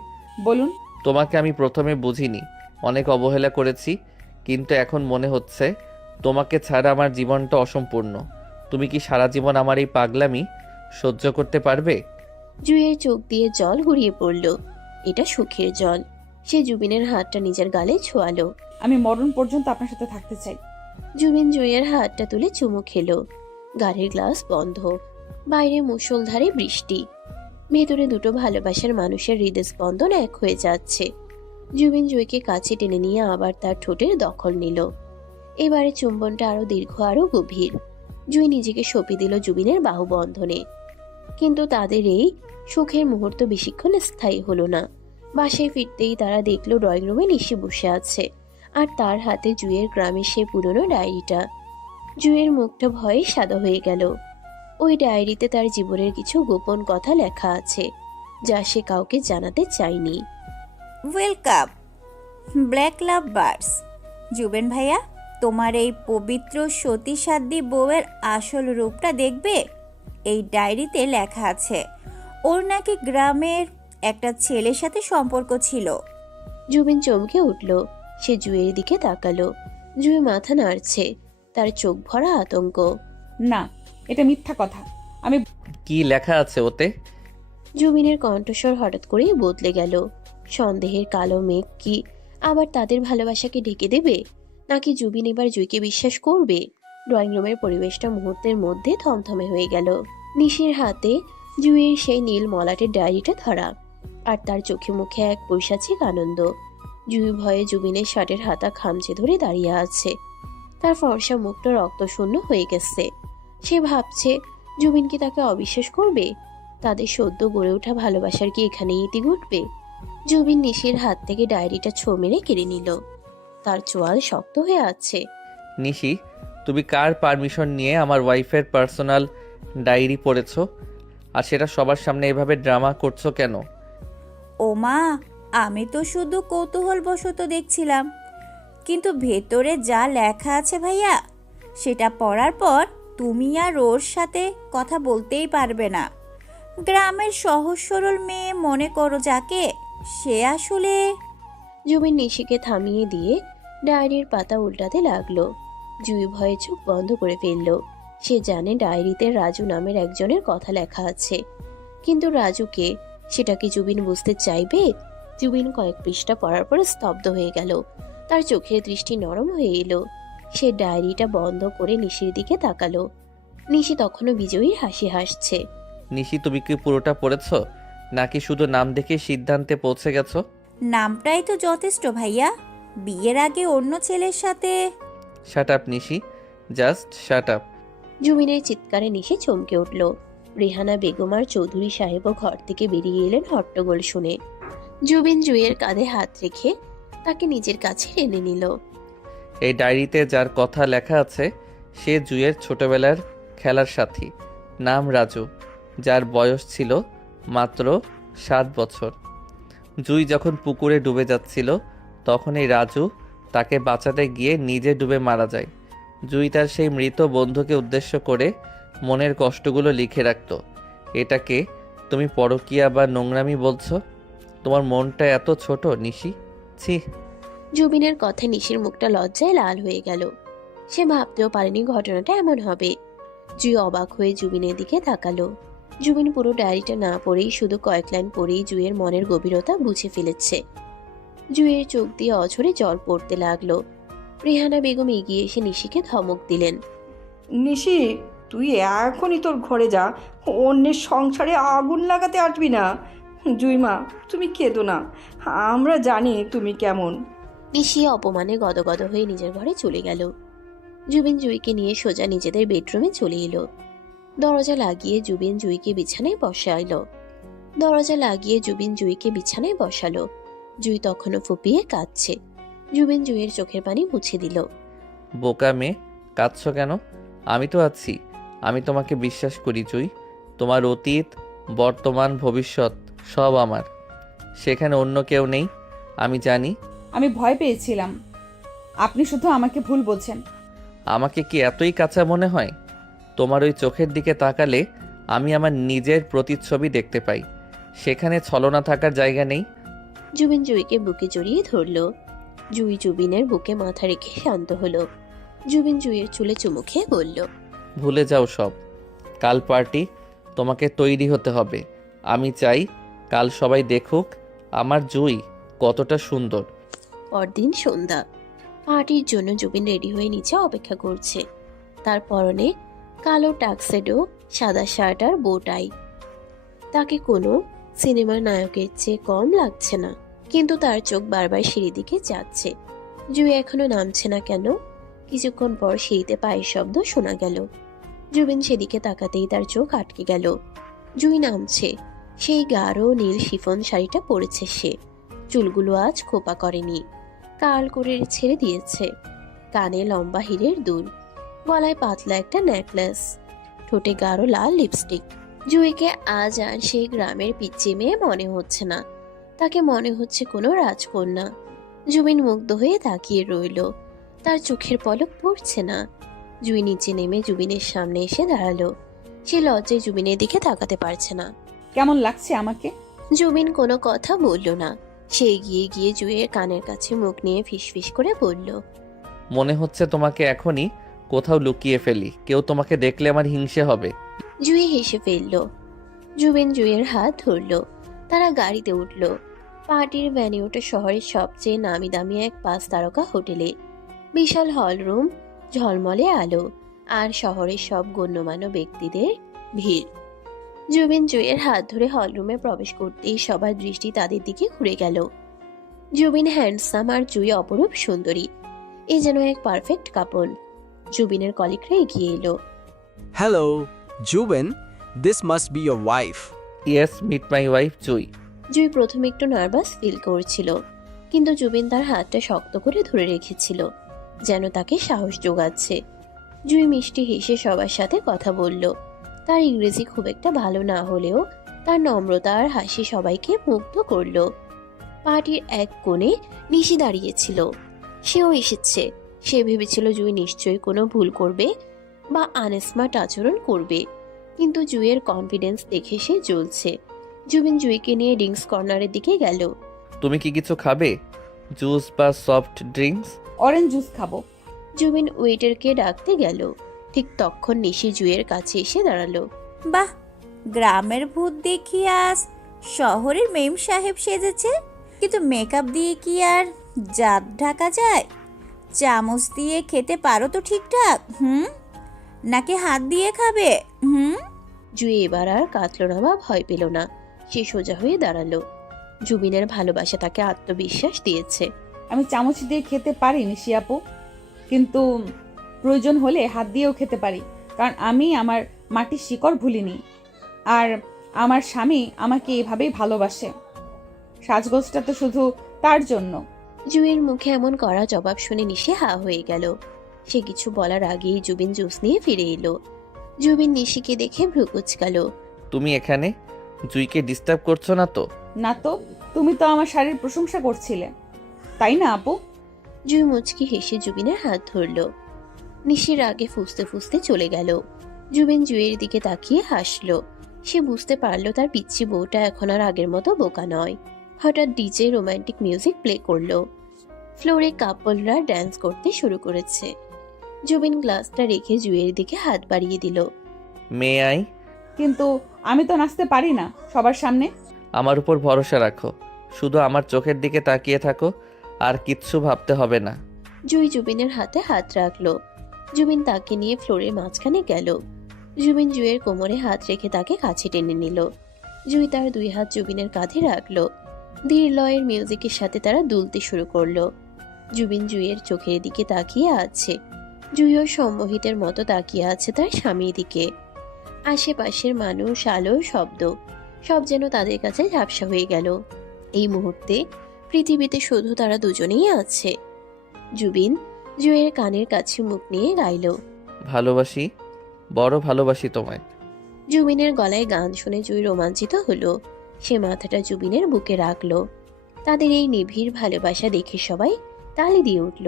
বলুন। তোমাকে আমি প্রথমে বুঝিনি, অনেক অবহেলা করেছি, কিন্তু এখন মনে হচ্ছে তোমাকে ছাড়া আমার জীবনটা অসম্পূর্ণ। তুমি কি সারা জীবন আমার এই পাগলামি সহ্য করতে পারবে? জুইয়ের চোখ দিয়ে জল গড়িয়ে পড়ল। এটা সুখের জল। সে জুবিনের হাতটা নিজের গালে ছোঁয়ালো। আমি মরণ পর্যন্ত আপনার সাথে থাকতে চাই। জুবিন জুইয়ের হাতটা তুলে চুমু খেলো। গাড়ির গ্লাস বন্ধ। বাইরে মুষলধারে বৃষ্টি। ভেতরে দুটো ভালোবাসার মানুষের হৃদস্পন্দন এক হয়ে যাচ্ছে। জুবিন জুইকে কাছে টেনে নিয়ে আবার তার ঠোঁটের দখল নিল। এবারে চুম্বনটা আরো দীর্ঘ, আরো গভীর। জুই নিজেকে সঁপে দিল জুবিনের বাহুবন্ধনে। কিন্তু তাদের এই সুখের মুহূর্ত বেশিক্ষণ স্থায়ী হলো না। বাসায় ফিরতেই তারা দেখলো ড্রয়িং রুমে নিশি বসে আছে, আর তার হাতে জুইয়ের গ্রামের সেই পুরনো ডায়েরিটা। জুইয়ের মুখটা ভয়ে সাদা হয়ে গেল। ওই ডায়েরিতে তার জীবনের কিছু গোপন কথা লেখা আছে, যা সে কাউকে জানাতে চায়নি। ওয়েলকাম ব্ল্যাক লাভ বার্ডস। জুবেন ভাইয়া, তোমার এই পবিত্র সতী সাধ্বী বউয়ের আসল রূপটা দেখবে। এই ডায়েরিতে লেখা আছে ওর নাকি গ্রামের একটা ছেলের সাথে সম্পর্ক ছিল। জুবিন চমকে উঠল। সে জুইয়ের দিকে তাকালো। জুই মাথা নাড়ছে, তার চোখ ভরা আতঙ্ক। না, এটা মিথ্যা কথা। আমি কি লেখা আছে ওতে? জুবিনের কণ্ঠস্বর হঠাৎ করেই বদলে গেল। সন্দেহের কালো মেঘ কি আবার তাদের ভালোবাসাকে ঢেকে দেবে, নাকি জুবিন এবার জুইকে বিশ্বাস করবে? ড্রয়িং রুমের পরিবেশটা মুহূর্তের মধ্যে থমথমে হয়ে গেল। নিশির হাতে জুইয়ের সেই নীল মলাটের ডায়েরিটা ধরা, আর তার চোখে মুখে এক পৈশাচিক আনন্দ। জুই ভয়ে জুবিনের শার্টের হাতা খামচে ধরে দাঁড়িয়ে আছে। তার ফর্সা মুখটা রক্তশূন্য হয়ে গেছে। সে ভাবছে জুবিন কি তাকে অবিশ্বাস করবে? তাদের সদ্য গড়ে ওঠা ভালোবাসার কি এখানেই ইতি ঘটবে? জুবিন নিশির হাত থেকে ডায়েরিটা ছো মেরে কেড়ে নিল। তার চোয়াল শক্ত হয়ে আছে। নিশি, তুমি কার পারমিশন নিয়ে আমার ওয়াইফের পার্সোনাল ডায়েরি পড়েছো? আর সেটা সবার সামনে এভাবে ড্রামা করছো কেন? ও মা, আমি তো শুধু কৌতূহলবশত দেখছিলাম, কিন্তু ভেতরে যা লেখা আছে ভাইয়া, সেটা পড়ার পর তুমি আর ওর সাথে কথা বলতেই পারবে না। গ্রামের সহজ সরল মেয়ে মনে করো যাকে, সে আসলে... জুবিন নিশিকে থামিয়ে দিয়ে ডায়েরির পাতা উল্টাতে লাগলো। জুই ভয়ে চোখ বন্ধ করে ফেলল। সে জানে ডায়েরিতে রাজু নামের একজনের কথা লেখা আছে, কিন্তু রাজুকে, সেটা কি জুবিন বুঝতে চাইবে? জুবিন কয়েক পৃষ্ঠা পড়ার পর স্তব্ধ হয়ে গেল। তার চোখের দৃষ্টি নরম হয়ে এলো। সে ডায়েরিটা বন্ধ করে নিশির দিকে তাকালো। নিশি তখনও বিজয়ীর হাসি হাসছে। নিশি, তুমি কি পুরোটা পড়েছো, নাকি শুধু নাম দেখে সিদ্ধান্তে পৌঁছে গেছো? নামটাই তো যথেষ্ট ভাইয়া। বিয়ের আগে অন্য ছেলের সাথে... শাট আপ নিশি, জাস্ট শাট আপ। জুবিনের চিৎকারে নিশি চমকে উঠল। রেহানা বেগম আর চৌধুরী সাহেবও ঘর থেকে বেরিয়ে এলেন হট্টগোল শুনে। জুবিন জুইয়ের কাঁধে হাত রেখে তাকে নিজের কাছে টেনে নিল। এই ডায়েরিতে যার কথা লেখা আছে সে জুইয়ের ছোটবেলার খেলার সাথী, নাম রাজু, যার বয়স ছিল মাত্র 7 বছর। জুই যখন পুকুরে ডুবে যাচ্ছিল তখন এই রাজু তাকে বাঁচাতে গিয়ে নিজে ডুবে মারা যায়। জুই তার সেই মৃত বন্ধুকে উদ্দেশ্য করে মনের কষ্টগুলো লিখে রাখত। এটাকে তুমি পরকীয়া বা নোংরামি বলছো? তোমার মনটা এত ছোট নিশি, ছি। জুবিনের কথায় নিশির মুখটা লজ্জায় লাল হয়ে গেল। সে ভাবতেও পারেনি ঘটনাটা এমন হবে। জুই অবাক হয়ে জুবিনের দিকে তাকালো। জুবিন পুরো ডায়েরিটা না পড়েই, শুধু কয়েক লাইন পড়েই জুইয়ের মনের গভীরতা বুঝে ফেলেছে। জুইয়ের চোখ দিয়ে অঝরে জল পড়তে লাগলো। রেহানা বেগম এগিয়ে এসে নিশিকে ধমক দিলেন। নিশি, তুই এখনই তোর ঘরে যা, অন্যের সংসারে আগুন লাগাতে আসবি না। জুইমা, তুমি কেঁদো না, আমরা জানি তুমি কেমন। নিশি অপমানে গদগদ হয়ে নিজের ঘরে চলে গেল। জুবিন জুইকে নিয়ে সোজা নিজেদের বেডরুমে চলে এলো। দরজা লাগিয়ে জুবিন জুইকে বিছানায় বসালো। জুই তখনও ফুপিয়ে কাঁদছে। জুবিন জুইয়ের চোখের পানি মুছে দিল। বোকা মেয়ে, কাঁদছো কেন? আমি তো আছি, আমি তোমাকে বিশ্বাস করি জুই। তোমার অতীত, বর্তমান, ভবিষ্যৎ সব আমার, সেখানে অন্য কেউ নেই, আমি জানি। আমি ভয় পেয়েছিলাম, আপনি শুধু আমাকে ভুল বোঝেন। আমাকে কি এতই কাঁচা মনে হয়? তোমার ওই চোখের দিকে তাকালে আমি আমার নিজের প্রতিচ্ছবি দেখতে পাই, সেখানে ছলনা থাকার জায়গা নেই। জুবিন জুইকে বুকে জড়িয়ে ধরল। জুই জুবিনের বুকে মাথা রেখে শান্ত হলো। জুবিন জুইয়ের চুলে চুমু খেয়ে বলল, ভুলে যাও সব। কাল পার্টি, তোমাকে তৈরি হতে হবে। আমি চাই কাল সবাই দেখুক আমার জুই কতটা সুন্দর। পরদিন সন্ধ্যা। পার্টির জন্য জুবিন রেডি হয়ে নিচে অপেক্ষা করছে। তার পরনে কালো টাক্সেডো, সাদা শার্ট আর বোটাই। তাকে কোনো সিনেমার নায়কের চেয়ে কম লাগছে না, কিন্তু তার চোখ বারবার সিঁড়ি দিকে যাচ্ছে। জুই এখনো নামছে না কেন? কিছুক্ষণ পর সিঁড়িতে পায়ের শব্দ শোনা গেল। জুবিন সেদিকে তাকাতেই তার চোখ আটকে গেল। জুই নামছে। সেই গাঢ় নীল শিফন শাড়িটা পরেছে সে। চুলগুলো আজ খোপা করেনি, কার্ল করে ছেড়ে দিয়েছে। কানে লম্বা হীরের দুল, গলায় পাতলা একটা নেকলেস, ঠোঁটে গাঢ় লাল লিপস্টিক। জুইকে আজ আর সেই গ্রামের পিচ্চি মেয়ে মনে হচ্ছে না, তাকে মনে হচ্ছে কোনো রাজকন্যা। জুবিন মুগ্ধ হয়ে তাকিয়ে রইল। তার চোখের পলক পড়ছে না। জুই নিচে নেমে জুবিনের সামনে এসে দাঁড়ালো। সে লজ্জায় জুবিনের দিকে তাকাতে পারছে না। কেমন লাগছে আমাকে? জুবিন কোনো কথা বলল না। সে এগিয়ে গিয়ে জুইয়ের কানের কাছে মুখ নিয়ে ফিসফিস করে বলল, মনে হচ্ছে তোমাকে এখনই কোথাও লুকিয়ে ফেলি, কেউ তোমাকে দেখলে আমার হিংসে হবে। জুই হেসে ফেলল। জুবিন জুইয়ের হাত ধরল। তারা গাড়িতে উঠল। পার্টির ভ্যানে ওঠে শহরের সবচেয়ে নামি দামি এক 5 তারকা হোটেলে। বিশাল হলরুম, ঝলমলে আলো, আর শহরের সব গণ্যমান্য ব্যক্তিদের ভিড়। জুবিন জুইয়ের হাত ধরে হলরুমে প্রবেশ করতেই সবার দৃষ্টি তাদের দিকে ঘুরে গেল। জুবিন হ্যান্ডসাম আর জুই অপরূপ সুন্দরী। এ যেন এক পারফেক্ট কাপল। জুবিনের কলিগরা এগিয়ে এলো। Hello, Juben. This must be your wife. Yes, meet my wife Jui. Jui প্রথমে একটু নার্ভাস ফিল করছিল, কিন্তু জুবিন তার হাতটা শক্ত করে ধরে রেখেছিল। যেন তাকে সাহস যোগাচ্ছে। জুই মিষ্টি হেসে সবার সাথে কথা বলল। তার ইংরেজি খুব একটা ভালো না হলেও তার নম্রতা আর হাসি সবাইকে মুগ্ধ করলো। পার্টির এক কোণে নিশি দাঁড়িয়েছিল। সেও এসেছে। সে ভেবেছিল জুই নিশ্চয়ই কোনো ভুল করবে বা আনস্মার্ট আচরণ করবে, কিন্তু জুইয়ের কনফিডেন্স দেখে সে জ্বলছে। জুবিন জুইকে নিয়ে ড্রিঙ্কস কর্নারের দিকে গেল। তুমি কি কিছু খাবে? জুস বা সফট ড্রিঙ্কস? অরেঞ্জ জুস খাবো। জুবিন ওয়েটারকে ডাকতে গেল। ঠিক তখন নিশি জুইয়ের কাছে এসে দাঁড়ালো। বাহ, গ্রামের ভূত দেখি আজ শহরের মেম সাহেব সেজেছে। কিন্তু মেকআপ দিয়ে কি আর জাত ঢাকা যায়? চামচ দিয়ে খেতে পারো তো ঠিকঠাক? নাকি হাত দিয়ে খাবে? জুই এবার আর কাতল না বা ভয় পেল না। সে সোজা হয়ে দাঁড়ালো। জুবিনের ভালোবাসা তাকে আত্মবিশ্বাস দিয়েছে। আমি চামচ দিয়ে খেতে পারি নিশি আপু, কিন্তু প্রয়োজন হলে হাত দিয়েও খেতে পারি, কারণ আমি আমার মাটির শিকড় ভুলিনি। আর আমার স্বামী আমাকে এভাবেই ভালোবাসে। সাজগোজটা তো শুধু তার জন্য। জুইয়ের মুখে এমন কড়া জবাব শুনে নিশি হা হয়ে গেল। সে কিছু বলার আগেই জুবিন জুস নিয়ে ফিরে এলো। জুবিন নিশিকে দেখে ভ্রু কুচকালো। তুমি এখানে জুইকে ডিস্টার্ব করছো না তো? না তো, তুমি তো আমার শাড়ির প্রশংসা করছিলে, তাই না আপু? জুই মুচকি হেসে জুবিনের হাত ধরল। নিশির আগে ফুসতে ফুসতে চলে গেল। জুবিন জুইয়ের দিকে তাকিয়ে হাসলো। সে বুঝতে পারলো তার পিচ্ছি বউটা এখন আর আগের মতো বোকা নয়। হঠাৎ ডিজে রোমান্টিক মিউজিক প্লে করলো। ফ্লোরে কাপলরা ড্যান্স করতে শুরু করেছে। জুবিন গ্লাসটা রেখে জুইয়ের দিকে হাত বাড়িয়ে দিল। May I? কিন্তু আমি তো নাচতে পারি না সবার সামনে। আমার উপর ভরসা রাখো, শুধু আমার চোখের দিকে তাকিয়ে থাকো, আর কিচ্ছু ভাবতে হবে না। জুই জুবিনের হাতে হাত রাখলো। জুবিন তাকে নিয়ে ফ্লোরের মাঝখানে গেল। জুবিন জুইয়ের কোমরে হাত রেখে তাকে কাছে টেনে নিল। জুই তার দুই হাত জুবিনের কাঁধে রাখলো। ধীর লয়ের মিউজিকের সাথে তারা দুলতে শুরু করলো। জুবিন জুইয়ের চোখের দিকে তাকিয়ে আছে। জুইও সম্মোহিতের মতো তাকিয়ে আছে তার স্বামীর দিকে। আশেপাশের মানুষ, আলো, শব্দ সব যেন তাদের কাছে ঝাপসা হয়ে গেল। এই মুহূর্তে পৃথিবীতে শুধু তারা দুজনেই আছে। জুবিন জুইয়ের কানের কাছে মুখ নিয়ে গাইল, ভালোবাসি, বড় ভালোবাসি তোমায়। জুবিনের গলায় গান শুনে জুই রোমাঞ্চিত হলো। সে মাথাটা জুবিনের বুকে রাখলো। তাদের এই নিবিড় ভালোবাসা দেখে সবাই তালি দিয়ে উঠল।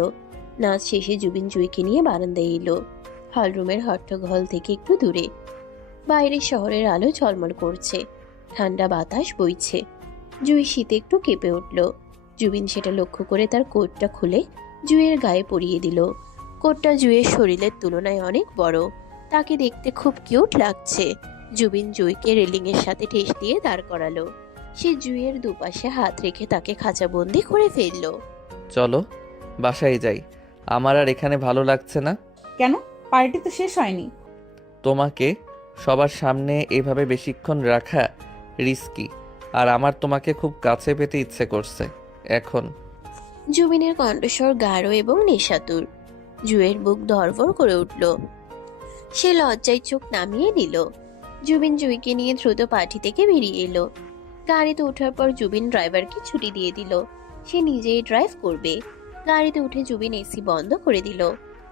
নাচ শেষে জুবিন জুইকে নিয়ে বারান্দায় এলো। হলরুমের হট্টগোল থেকে একটু দূরে। বাইরে শহরের আলো ঝলমল করছে, ঠান্ডা বাতাস বইছে। জুই শীতে একটু কেঁপে উঠল। জুবিন সেটা লক্ষ্য করে তার কোটটা খুলে জুইয়ের গায়ে পরিয়ে দিল। কোটটা জুইয়ের শরীরের তুলনায় অনেক বড়। তাকে দেখতে খুব কিউট লাগছে। জুবিন জুইকে রেলিংয়ের সাথে ঠেস দিয়ে দাঁড় করালো। সে জুইয়ের দুপাশে হাত রেখে তাকে খাঁচাবন্দি করে ফেললো। চলো বাসায় যাই, আমার আর এখানে ভালো লাগছে না। কেন? পার্টি তো শেষ হয়নি। তোমাকে সবার সামনে এভাবে বেশিক্ষণ রাখা রিস্কি, আর আমার তোমাকে খুব কাছে পেতে ইচ্ছে করছে এখন। জুবিনের কণ্ঠস্বর গাঢ় এবং নেশাতুর। জুইয়ের বুক ধড়ফড় করে উঠল। সে লজ্জায় চোখ নামিয়ে নিল। জুবিন জুইকে নিয়ে দ্রুত পার্টি থেকে বেরিয়ে এলো। গাড়িতে ওঠার পর জুবিন ড্রাইভারকে ছুটি দিয়ে দিল। সে নিজেই ড্রাইভ করবে। গাড়িতে উঠে জুবিন এসি বন্ধ করে দিল,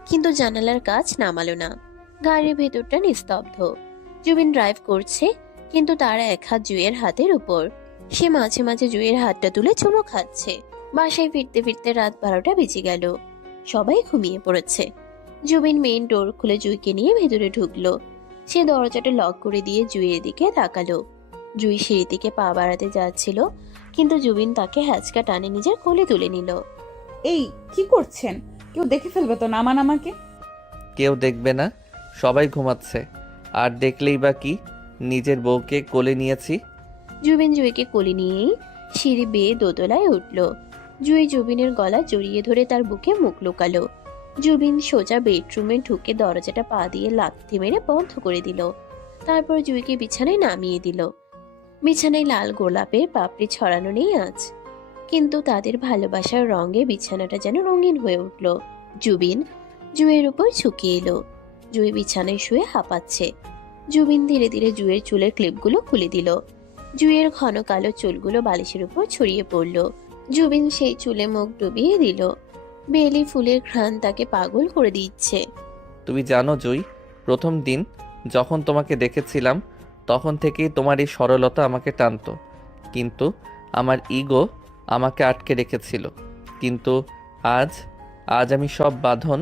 কিন্তু জানালার কাচ নামালো না। গাড়ির ভেতরটা নিস্তব্ধ। জুবিন ড্রাইভ করছে, কিন্তু তার এক হাত জুইয়ের হাতের উপর। সে মাঝে মাঝে জুইয়ের হাতটা তুলে চুমো খাচ্ছে। বাসায় ফিরতে ফিরতে রাত 12টা বেজে গেল। সবাই ঘুমিয়ে পড়েছে। জুবিন মেইন ডোর খুলে জুইকে নিয়ে ভেতরে ঢুকলো। সে দরজাটা লক করে দিয়ে জুইয়ের দিকে তাকালো। জুই সিঁড়ি থেকে পা বাড়াতে যাচ্ছিল, কিন্তু জুবিন তাকে হ্যাচকা টানে নিজের কোলে তুলে নিল। এই কি করছেন? কেউ দেখে ফেলবে তো? নামান আমাকে। কেউ দেখবে না, সবাই ঘুমাচ্ছে। আর দেখলেই বা কি, নিজের বউকে কোলে নিয়েছি। জুবিন জুইকে কোলে নিয়েই সিঁড়ি বেয়ে দোতলায় উঠল। জুই জুবিনের গলা জড়িয়ে ধরে তার বুকে মুখ লুকালো। জুবিন সোজা বেডরুমে ঢুকে দরজাটা পা দিয়ে লাথি মেরে বন্ধ করে দিল। তারপর জুইকে বিছানায় নামিয়ে দিল। বিছানায় লাল গোলাপের পাপড়ি ছড়ানো নেই আজ, কিন্তু তাদের ভালোবাসার রঙে বিছানাটা যেন রঙিন হয়ে উঠল। জুবিন জুইয়ের উপর ঝুঁকে এলো। জুই বিছানায় শুয়ে হাঁপাচ্ছে। জুবিন ধীরে ধীরে জুইয়ের চুলের ক্লিপগুলো খুলে দিল। জুইয়ের ঘন কালো চুলগুলো বালিশের উপর ছড়িয়ে পড়ল। জুবিন সেই চুলে মুখ ডুবিয়ে দিল। বেলি ফুলের ঘ্রাণ তাকে পাগল করে দিচ্ছে। তুমি জানো জুই, প্রথম দিন যখন তোমাকে দেখেছিলাম তখন থেকেই তোমার এই সরলতা আমাকে টানতো, কিন্তু আমার ইগো আমাকে আটকে রেখেছিল। কিন্তু আজ আজ আমি সব বাঁধন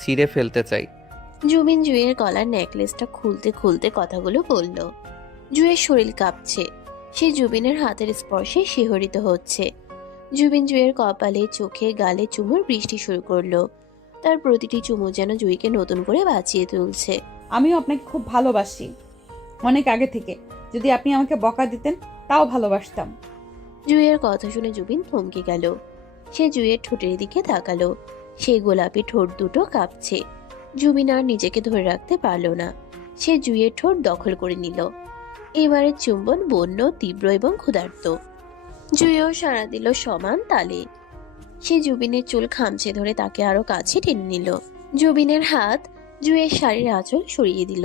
ছিঁড়ে ফেলতে চাই। জুবিন জুইয়ের গলার নেকলেসটা খুলতে খুলতে কথাগুলো বলল। জুইয়ের শরীর কাঁপছে, সে জুবিনের হাতের স্পর্শে শিহরিত হচ্ছে। জুবিন জুইয়ের কপালে, চোখে, গালে চুমুর বৃষ্টি শুরু করলো। তার প্রতিটি চুমু যেন জুইকে নতুন করে বাঁচিয়ে তুলছে। আমিও আপনাকে খুব ভালোবাসি, অনেক আগে থেকে। যদি আপনি আমাকে বকা দিতেন তাও ভালোবাসতাম। জুইয়ের কথা শুনে জুবিন থমকে গেল। সে জুইয়ের ঠোঁটের দিকে তাকালো। সেই গোলাপি ঠোঁট দুটো কাঁপছে। জুবিন আর নিজেকে ধরে রাখতে পারল না। সে জুইয়ের ঠোঁট দখল করে নিল। এবারের চুম্বন বন্য, তীব্র এবং ক্ষুধার্ত। জুইও সাড়া দিল সমান তালে। সে জুবিনের চুল খামচে ধরে তাকে আরো কাছে টেনে নিল। জুবিনের হাত জুইয়ের শাড়ির আঁচল সরিয়ে দিল।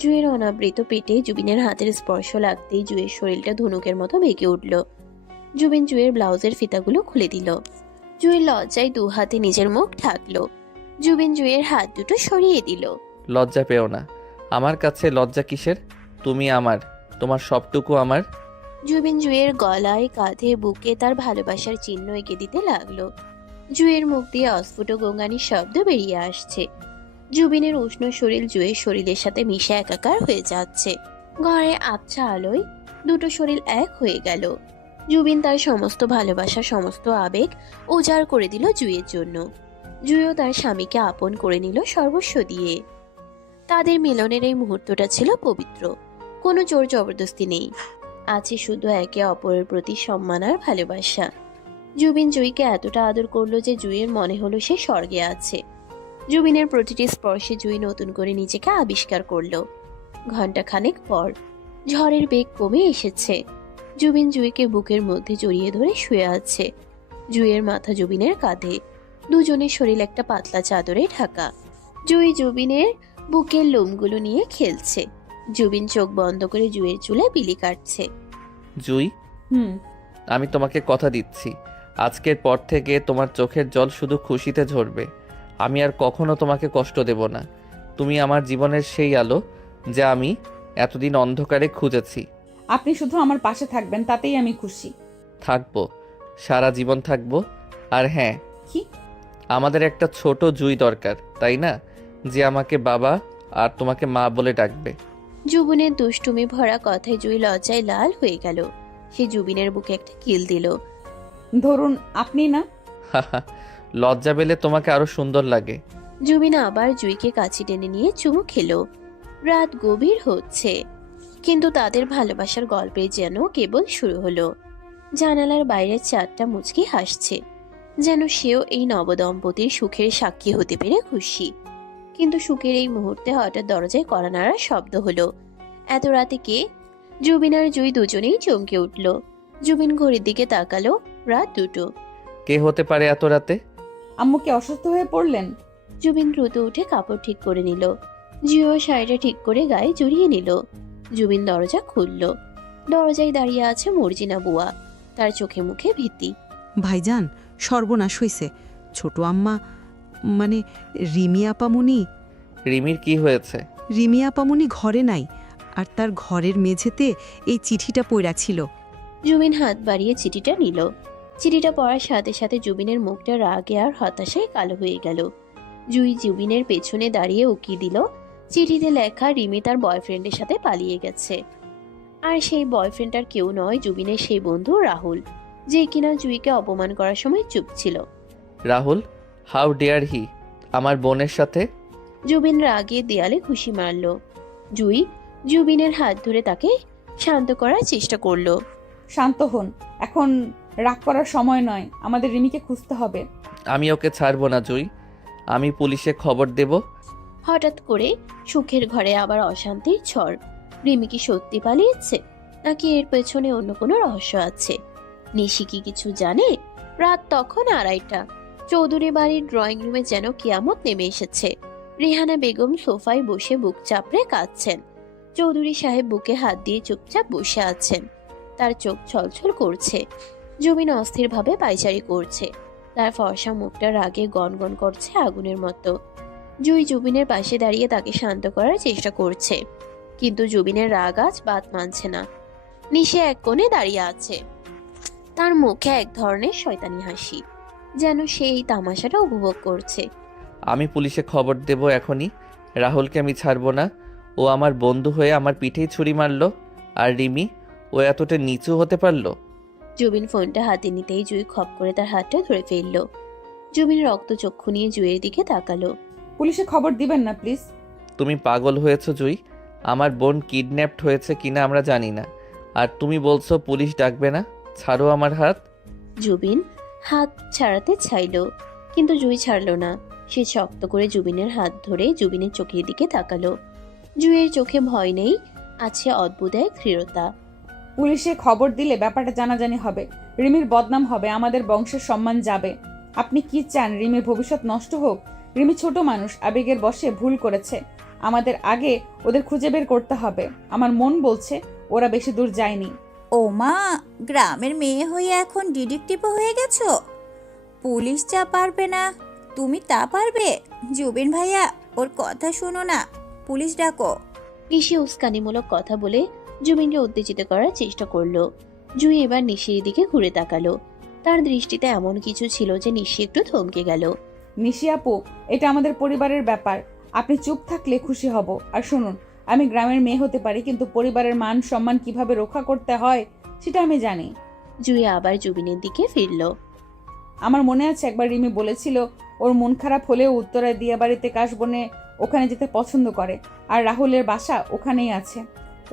জুইয়ের অনাবৃত পেটে জুবিনের হাতের স্পর্শ লাগতেই জুইয়ের শরীরটা ধনুকের মতো বেঁকে উঠল। জুবিন জুইয়ের ব্লাউজের ফিতাগুলো খুলে দিল। জুইয়ের লজ্জায় দু হাতে নিজের মুখ ঢাকলো। জুবিন জুইয়ের হাত দুটো সরিয়ে দিল। লজ্জা পেও না, আমার কাছে লজ্জা কিসের? তুমি আমার, তোমার সবটুকু আমার। জুবিন জুইয়ের গলায়, কাঁধে, বুকে তার ভালোবাসার চিহ্ন এঁকে দিতে লাগলো। জুইয়ের মুখ দিয়ে অস্ফুট গঙ্গানির শব্দ বেরিয়ে আসছে। জুবিনের উষ্ণ শরীর জুইয়ের শরীরের সাথে মিশে একাকার হয়ে যাচ্ছে। ঘরে আবছা আলোয় দুটো শরীর এক হয়ে গেল। জুবিন তার সমস্ত ভালোবাসা, সমস্ত আবেগ উজাড় করে দিল জুইয়ের জন্য। জুইও তার স্বামীকে আপন করে নিল সর্বস্ব দিয়ে। তাদের মিলনের এই মুহূর্তটা ছিল পবিত্র। কোনো জোর জবরদস্তি নেই, আছে শুধু একে অপরের প্রতি সম্মান আর ভালোবাসা। জুবিন জুইকে এতটা আদর করলো যে জুইয়ের মনে হলো সে স্বর্গে আছে। জুবিনের প্রতিটি স্পর্শে জুই নতুন করে নিজেকে আবিষ্কার করলো। ঘণ্টাখানেক পর ঝড়ের বেগ কমে এসেছে। জুবিন জুইকে বুকের মধ্যে জড়িয়ে ধরে শুয়ে আছে। জুইয়ের মাথা জুবিনের কাঁধে, দুজনের শরীর একটা পাতলা চাদরে ঢাকা। জুই জুবিনের বুকের লোমগুলো নিয়ে খেলছে। জুবিন চোখ বন্ধ করে জুইয়ের চুলে বিলি কাটছে। জুই, আমি তোমাকে কথা দিচ্ছি, আজকের পর থেকে তোমার চোখের জল শুধু খুশিতে ঝরবে। আমি আর কখনো তোমাকে কষ্ট দেব না। তুমি আমার জীবনের সেই আলো যা আমি এতদিন অন্ধকারে খুঁজেছি। আপনি শুধু আমার পাশে থাকবেন, তাতেই আমি খুশি। থাকবো, সারা জীবন থাকবো। আর হ্যাঁ, কি? আমাদের একটা ছোট জুই দরকার, তাই না? যে আমাকে বাবা আর তোমাকে মা বলে ডাকবে। জুবিনের দুষ্টুমি ভরা কথায় জুই লজ্জায় লাল হয়ে গেল। সে জুবিনের বুকে একটা কিল দিল। ধরুন আপনি না। লজ্জা পেলে তোমাকে আরো সুন্দর লাগে। জুবিন আবার জুইকে কাছে টেনে নিয়ে চুমু খেলো। রাত গভীর হচ্ছে, কিন্তু তাদের ভালোবাসার গল্পে যেন কেবল শুরু হলো। জানালার বাইরের চাঁদটা মুচকি হাসছে, যেন সেও এই নবদম্পতির সুখের সাক্ষী হতে পেরে খুশি। কিন্তু সুখের এই মুহূর্তে হঠাৎ দরজায় কড়া নাড়ার শব্দ হলো। এত রাতে কে? জুবিন আর জুই দুজনেই চমকে উঠল। জুবিন ঘড়ির দিকে তাকালো, রাত 2টো। কে হতে পারে এত রাতে? আম্মু কি অসুস্থ হয়ে পড়লেন? জুবিন দ্রুত উঠে কাপড় ঠিক করে নিল। জিও শাড়িটা ঠিক করে গায়ে জড়িয়ে নিল। জুবিন দরজা খুলল। দরজায় দাঁড়িয়ে আছে মর্জিনা বুয়া, তার চোখে মুখে ভীতি। ভাইজান, সর্বনাশ হইছে। ছোট আম্মা, মানে রিমি আপামনি। রিমির কি হয়েছে? রিমি আপামনি ঘরে নাই, আর তার ঘরের মেঝেতে এই চিঠিটা পড়া ছিল। জুবিন হাত বাড়িয়ে চিঠিটা নিল। চিঠিটা পড়ার সাথে সাথে জুবিনের মুখটা রাগে আর হতাশায় কালো হয়ে গেল। জুই জুবিনের পেছনে দাঁড়িয়ে উকি দিল। চিঠিতে লেখা রিমি তার বয়ফ্রেন্ডের সাথে পালিয়ে গেছে। আর সেই বয়ফ্রেন্ডটার কেউ নয়, জুবিনের সেই বন্ধু রাহুল, যে কিনা জুইকে অপমান করার সময় চুপ ছিল। রাহুল? হাউ ডেয়ার হি আমার বোনের সাথে? জুবিন রাগে দেয়ালে ঘুষি মারল। জুই জুবিনের হাত ধরে তাকে শান্ত করার চেষ্টা করলো। শান্ত হন, এখন রাগ করার সময় নয়, আমাদের রিমিকে খুঁজতে হবে। আমি ওকে ছাড়বো না জুই, আমি পুলিশে খবর দেব। হঠাৎ করে সুখের ঘরে আবার অশান্তির ঝড়। রিমি কি সত্যি পালিয়েছে, নাকি এর পেছনে অন্য কোনো রহস্য আছে? নিশি কি কিছু জানে? রাত তখন 2:30। চৌধুরী বাড়ির ড্রয়িং রুমে যেন কিয়ামত নেমে এসেছে। রেহানা বেগম সোফায় বসে বুক চাপড়ে কাঁদছেন। চৌধুরী সাহেব বুকে হাত দিয়ে চুপচাপ বসে আছেন। তার চোখ ছলছল করছে। জুবিন অস্থিরভাবে পায়চারি করছে। তার ফর্সা মুখটা রাগে গনগন করছে আগুনের মতো। জুই জুবিনের পাশে দাঁড়িয়ে তাকে শান্ত করার চেষ্টা করছে, কিন্তু জুবিনের রাগ আজ বাত মানছে না। নিশি এক কোণে দাঁড়িয়ে আছে, তার মুখে এক ধরনের শয়তানি হাসি, যেন সেই তামাশাটা উপভোগ করছে। আমি পুলিশে খবর দেব এখনই। রাহুলকে আমি ছাড়বো না। ও আমার বন্ধু হয়ে আমার পিঠেই ছুরি মারলো। আর রিমি, ও এতটা নিচু হতে পারলো? জুবিন ফোনটা হাতে নিতেই জুই খপ করে তার হাতটা ধরে ফেলল। জুবিন রক্তচক্ষু নিয়ে জুইয়ের দিকে তাকালো। পুলিশে খবর দিবেন না প্লিজ। তুমি পাগল হয়েছো জুই? আমার বোন কিডন্যাপড হয়েছে কিনা আমরা জানি না, আর তুমি বলছো পুলিশ ডাকবে না? ছাড়ো আমার হাত। জুবিন হাত ছাড়াতে চাইল, কিন্তু জুই ছাড়ল না। সে শক্ত করে জুবিনের হাত ধরে জুবিনের চোখের দিকে তাকালো। জুইয়ের চোখে ভয় নেই, আছে অদ্ভুত এক দৃঢ়তা। পুলিশে খবর দিলে ব্যাপারটা জানাজানি হবে, রিমির বদনাম হবে, আমাদের বংশের সম্মান যাবে। আপনি কি চান রিমির ভবিষ্যৎ নষ্ট হোক? রিমি ছোট মানুষ, আবেগের বশে ভুল করেছে। আমাদের আগে ওদের খুঁজে বের করতে হবে। আমার মন বলছে ওরা বেশি দূর যায়নি। ও মা, গ্রামের মেয়ে হয়ে এখন ডিটেকটিভও হয়ে গেছো? পুলিশ যা পারবে না তুমি তা পারবে? জুবিন ভাইয়া, ওর কথা শোনো না, পুলিশ ডাকো। নিশি উস্কানিমূলক কথা বলে জুবিনকে উত্তেজিত করার চেষ্টা করলো। জুই এবার নিশির দিকে ঘুরে তাকালো। তার দৃষ্টিতে এমন কিছু ছিল যে নিশি একটু থমকে গেল। নিশি আপু, এটা আমাদের পরিবারের ব্যাপার। আপনি চুপ থাকলে খুশি হব। আর শুনুন, আমি গ্রামের মেয়ে হতে পারি, কিন্তু পরিবারের মান সম্মান কিভাবে রক্ষা করতে হয় সেটা আমি জানি। জুই আবার জুবিনের দিকে ফিরল। আমার মনে আছে একবার রিমি বলেছিল ওর মন খারাপ হলেও উত্তরায় দিয়া বাড়িতে কাশবনে ওখানে যেতে পছন্দ করে, আর রাহুলের বাসা ওখানেই আছে।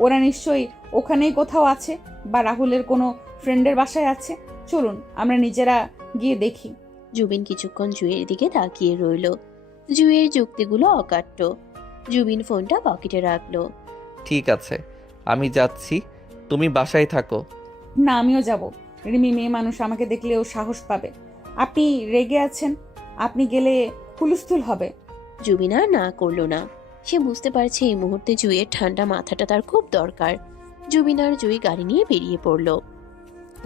ওরা নিশ্চয়ই ওখানেই কোথাও আছে, বা রাহুলের কোনো ফ্রেন্ডের বাসায় আছে। চলুন আমরা নিজেরা গিয়ে দেখি। জুবিন কিছুক্ষণ জুইয়ের দিকে তাকিয়ে রইল। জুইয়ের যুক্তিগুলো অকাট্য। জুবিন ফোনটা পকেটে রাখলো। ঠিক আছে, আমি যাচ্ছি, তুমি বাসায় থাকো। না, আমিও যাব। রিমি মেয়ে মানুষ, আমাকে দেখলে ও সাহস পাবে। আপনি রেগে আছেন, আপনি গেলে হুলস্থুল হবে। জুবিন আর না করলো না। সে বুঝতে পারছে এই মুহূর্তে জুইয়ের ঠান্ডা মাথাটা তার খুব দরকার। জুবিন আর জুই গাড়ি নিয়ে বেরিয়ে পড়ল।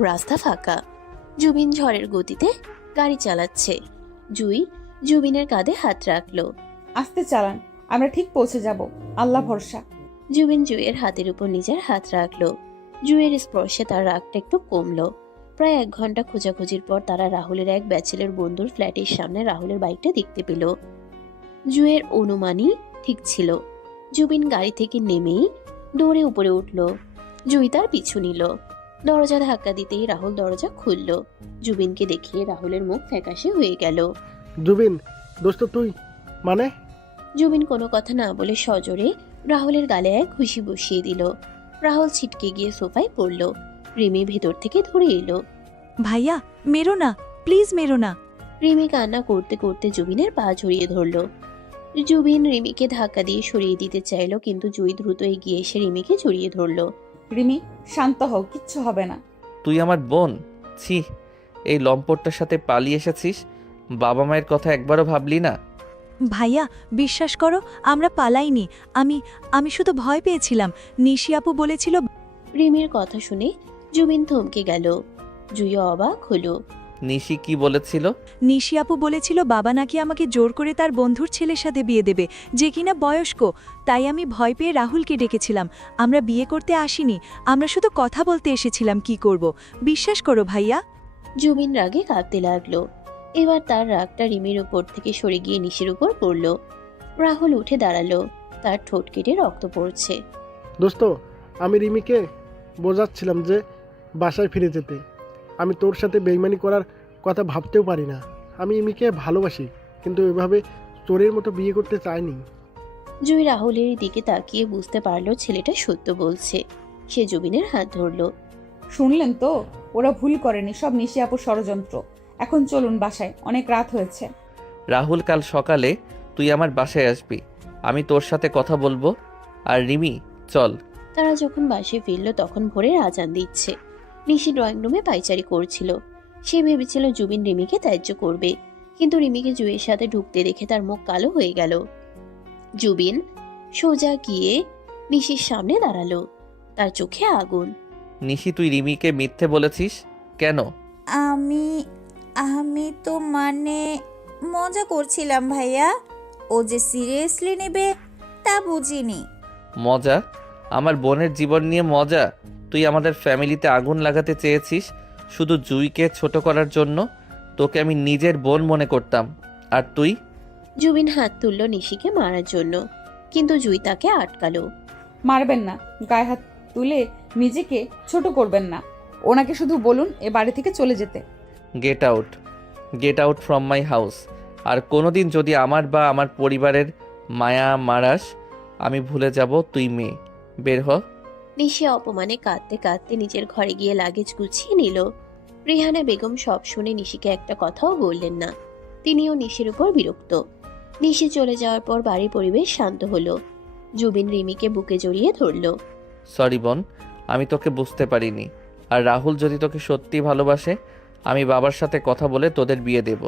রাস্তা ফাঁকা। জুবিন ঝড়ের গতিতে গাড়ি চালাচ্ছে। জুই জুবিনের কাঁধে হাত রাখলো। আস্তে চালান, আমরা ঠিক পৌঁছে যাব, আল্লাহ ভরসা। জুবিন জুইয়ের হাতের উপর নিজের হাত রাখলো। জুইয়ের স্পর্শে তার রাগটা একটু কমলো। প্রায় 1 ঘন্টা খোঁজাখুঁজির পর তারা রাহুলের এক ব্যাচেলর বন্ধুর ফ্ল্যাটের সামনে রাহুলের বাইকটা দেখতে পেল। জুইয়ের অনুমানই ঠিক ছিল। জুবিন গাড়ি থেকে নেমেই দৌড়ে উপরে উঠল। জুই তার পিছু নিল। দরজা ধাক্কা দিতেই রাহুল দরজা খুলল। জুবিনকে দেখিয়ে রাহুলের মুখ ফ্যাকাশে হয়ে গেল। জুবিন, দোস্ত তুই মানে? জুবিন কোনো কথা না বলে সজোরে রাহুলের গালে এক ঘুষি বসিয়ে দিল। রাহুল ছিটকে গিয়ে সোফায় পড়ল। রিমি ভেতর থেকে ধরে এলো। ভাইয়া, মেরো না, প্লিজ মেরো না। রিমি কান্না করতে করতে জুবিনের পা জড়িয়ে ধরল। জুবিন রিমিকে ধাক্কা দিয়ে সরিয়ে দিতে চাইল, কিন্তু জুই দ্রুত এগিয়ে এসে রিমিকে জড়িয়ে ধরল। রিমি, শান্ত হও, কিচ্ছু হবে না। তুই আমার বোন? ছি, এই লম্পটটার সাথে পালিয়ে এসেছিস। বাবা মায়ের কথা একবারও ভাবলি না? ভাইয়া, বিশ্বাস করো, আমরা পালাইনি। আমি শুধু ভয় পেয়েছিলাম। নিশি আপু বলেছিল। রিমির কথা শুনে জুবিন থমকে গেল। জুই অবাক হলো। নিশি কি বলেছিল? নিশি আপু বলেছিল বাবা নাকি আমাকে জোর করে তার বন্ধুর ছেলের সাথে বিয়ে দেবে, যে কিনা বয়স্ক। তাই আমি ভয় পেয়ে রাহুলকে ডেকেছিলাম। আমরা বিয়ে করতে আসিনি, আমরা শুধু কথা বলতে এসেছিলাম কি করব। বিশ্বাস করো ভাইয়া। জুবিন রাগে কাঁপতে লাগলো। এবার তার রাগটা রিমির উপর থেকে সরে গিয়ে নিশির উপর পড়ল। রাহুল উঠে দাঁড়ালো। তার ঠোঁট কেটে রক্ত পড়ছে। দোস্ত, আমি রিমিকে বোঝাচ্ছিলাম যে বাসায় ফিরে যেতে। আমি তোর সাথে বেইমানি করার কথা ভাবতেও পারি না। আমি রিমিকে ভালোবাসি, কিন্তু এভাবে চোরের মতো বিয়ে করতে চাইনি। জুই রাহুলের দিকে তাকিয়ে বুঝতে পারলো ছেলেটা সত্য বলছে। সে জুবিনের হাত ধরলো। শুনলেন তো, ওরা ভুল করেনি, সব নিশি আপুর ষড়যন্ত্র। এখন চলুন বাসায়, অনেক রাত হয়েছে। রাহুল, কাল সকালে তুই আমার বাসায় আসবি, আমি তোর সাথে কথা বলবো। আর রিমি, চল। তারা যখন বাসে ফিরল তখন ভোরের আজান দিচ্ছে। নিশি ড্রয়িং রুমে পাইচারি করছিল। সে ভেবেছিল জুবিন রিমিকে ত্যায্য করবে, কিন্তু রিমিকে জুইয়ের সাথে ঢুকতে দেখে তার মুখ কালো হয়ে গেল। জুবিন সোজা গিয়ে নিশির সামনে দাঁড়ালো। তার চোখে আগুন। নিশি, তুই রিমিকে মিথ্যে বলেছিস কেন? আমি তো মানে মজা করছিলাম ভাইয়া, ও যে সিরিয়াসলি নেবে তা বুঝিনি। মজা? আমার বোনের জীবন নিয়ে মজা? তুই আমাদের ফ্যামিলিতে আগুন লাগাতে চেয়েছিস শুধু জুইকে ছোট করার জন্য। তোকে আমি নিজের বোন মনে করতাম, আর তুই? জুবিন হাত তুলল নিশিকে মারার জন্য, কিন্তু জুই তাকে আটকালো। মারবেন না, গায়ে হাত তুলে নিজেকে ছোট করবেন না। ওনাকে শুধু বলুন এ বাড়ি থেকে চলে যেতে। Get out, get out from my house. আর কোনোদিন যদি আমার বা আমার পরিবারের মায়া মারাস, আমি ভুলে যাব তুই মেয়ে। বের হ। নিশি অপমানে কাঁদতে কাঁদতে নিজের ঘরে গিয়ে লাগেজ গুছিয়ে নিল। রেহানা বেগম সব শুনে নিশিকে একটা কথাও বললেন না। তিনিও নিশির উপর বিরক্ত। নিশি চলে যাওয়ার পর বাড়ির পরিবেশ শান্ত হলো। জুবিন রিমিকে বুকে জড়িয়ে ধরল। সরি বোন, আমি তোকে বুঝতে পারিনি। আর রাহুল যদি তোকে সত্যি ভালোবাসে, আমি বাবার সাথে কথা বলে তোদের বিয়ে দেব,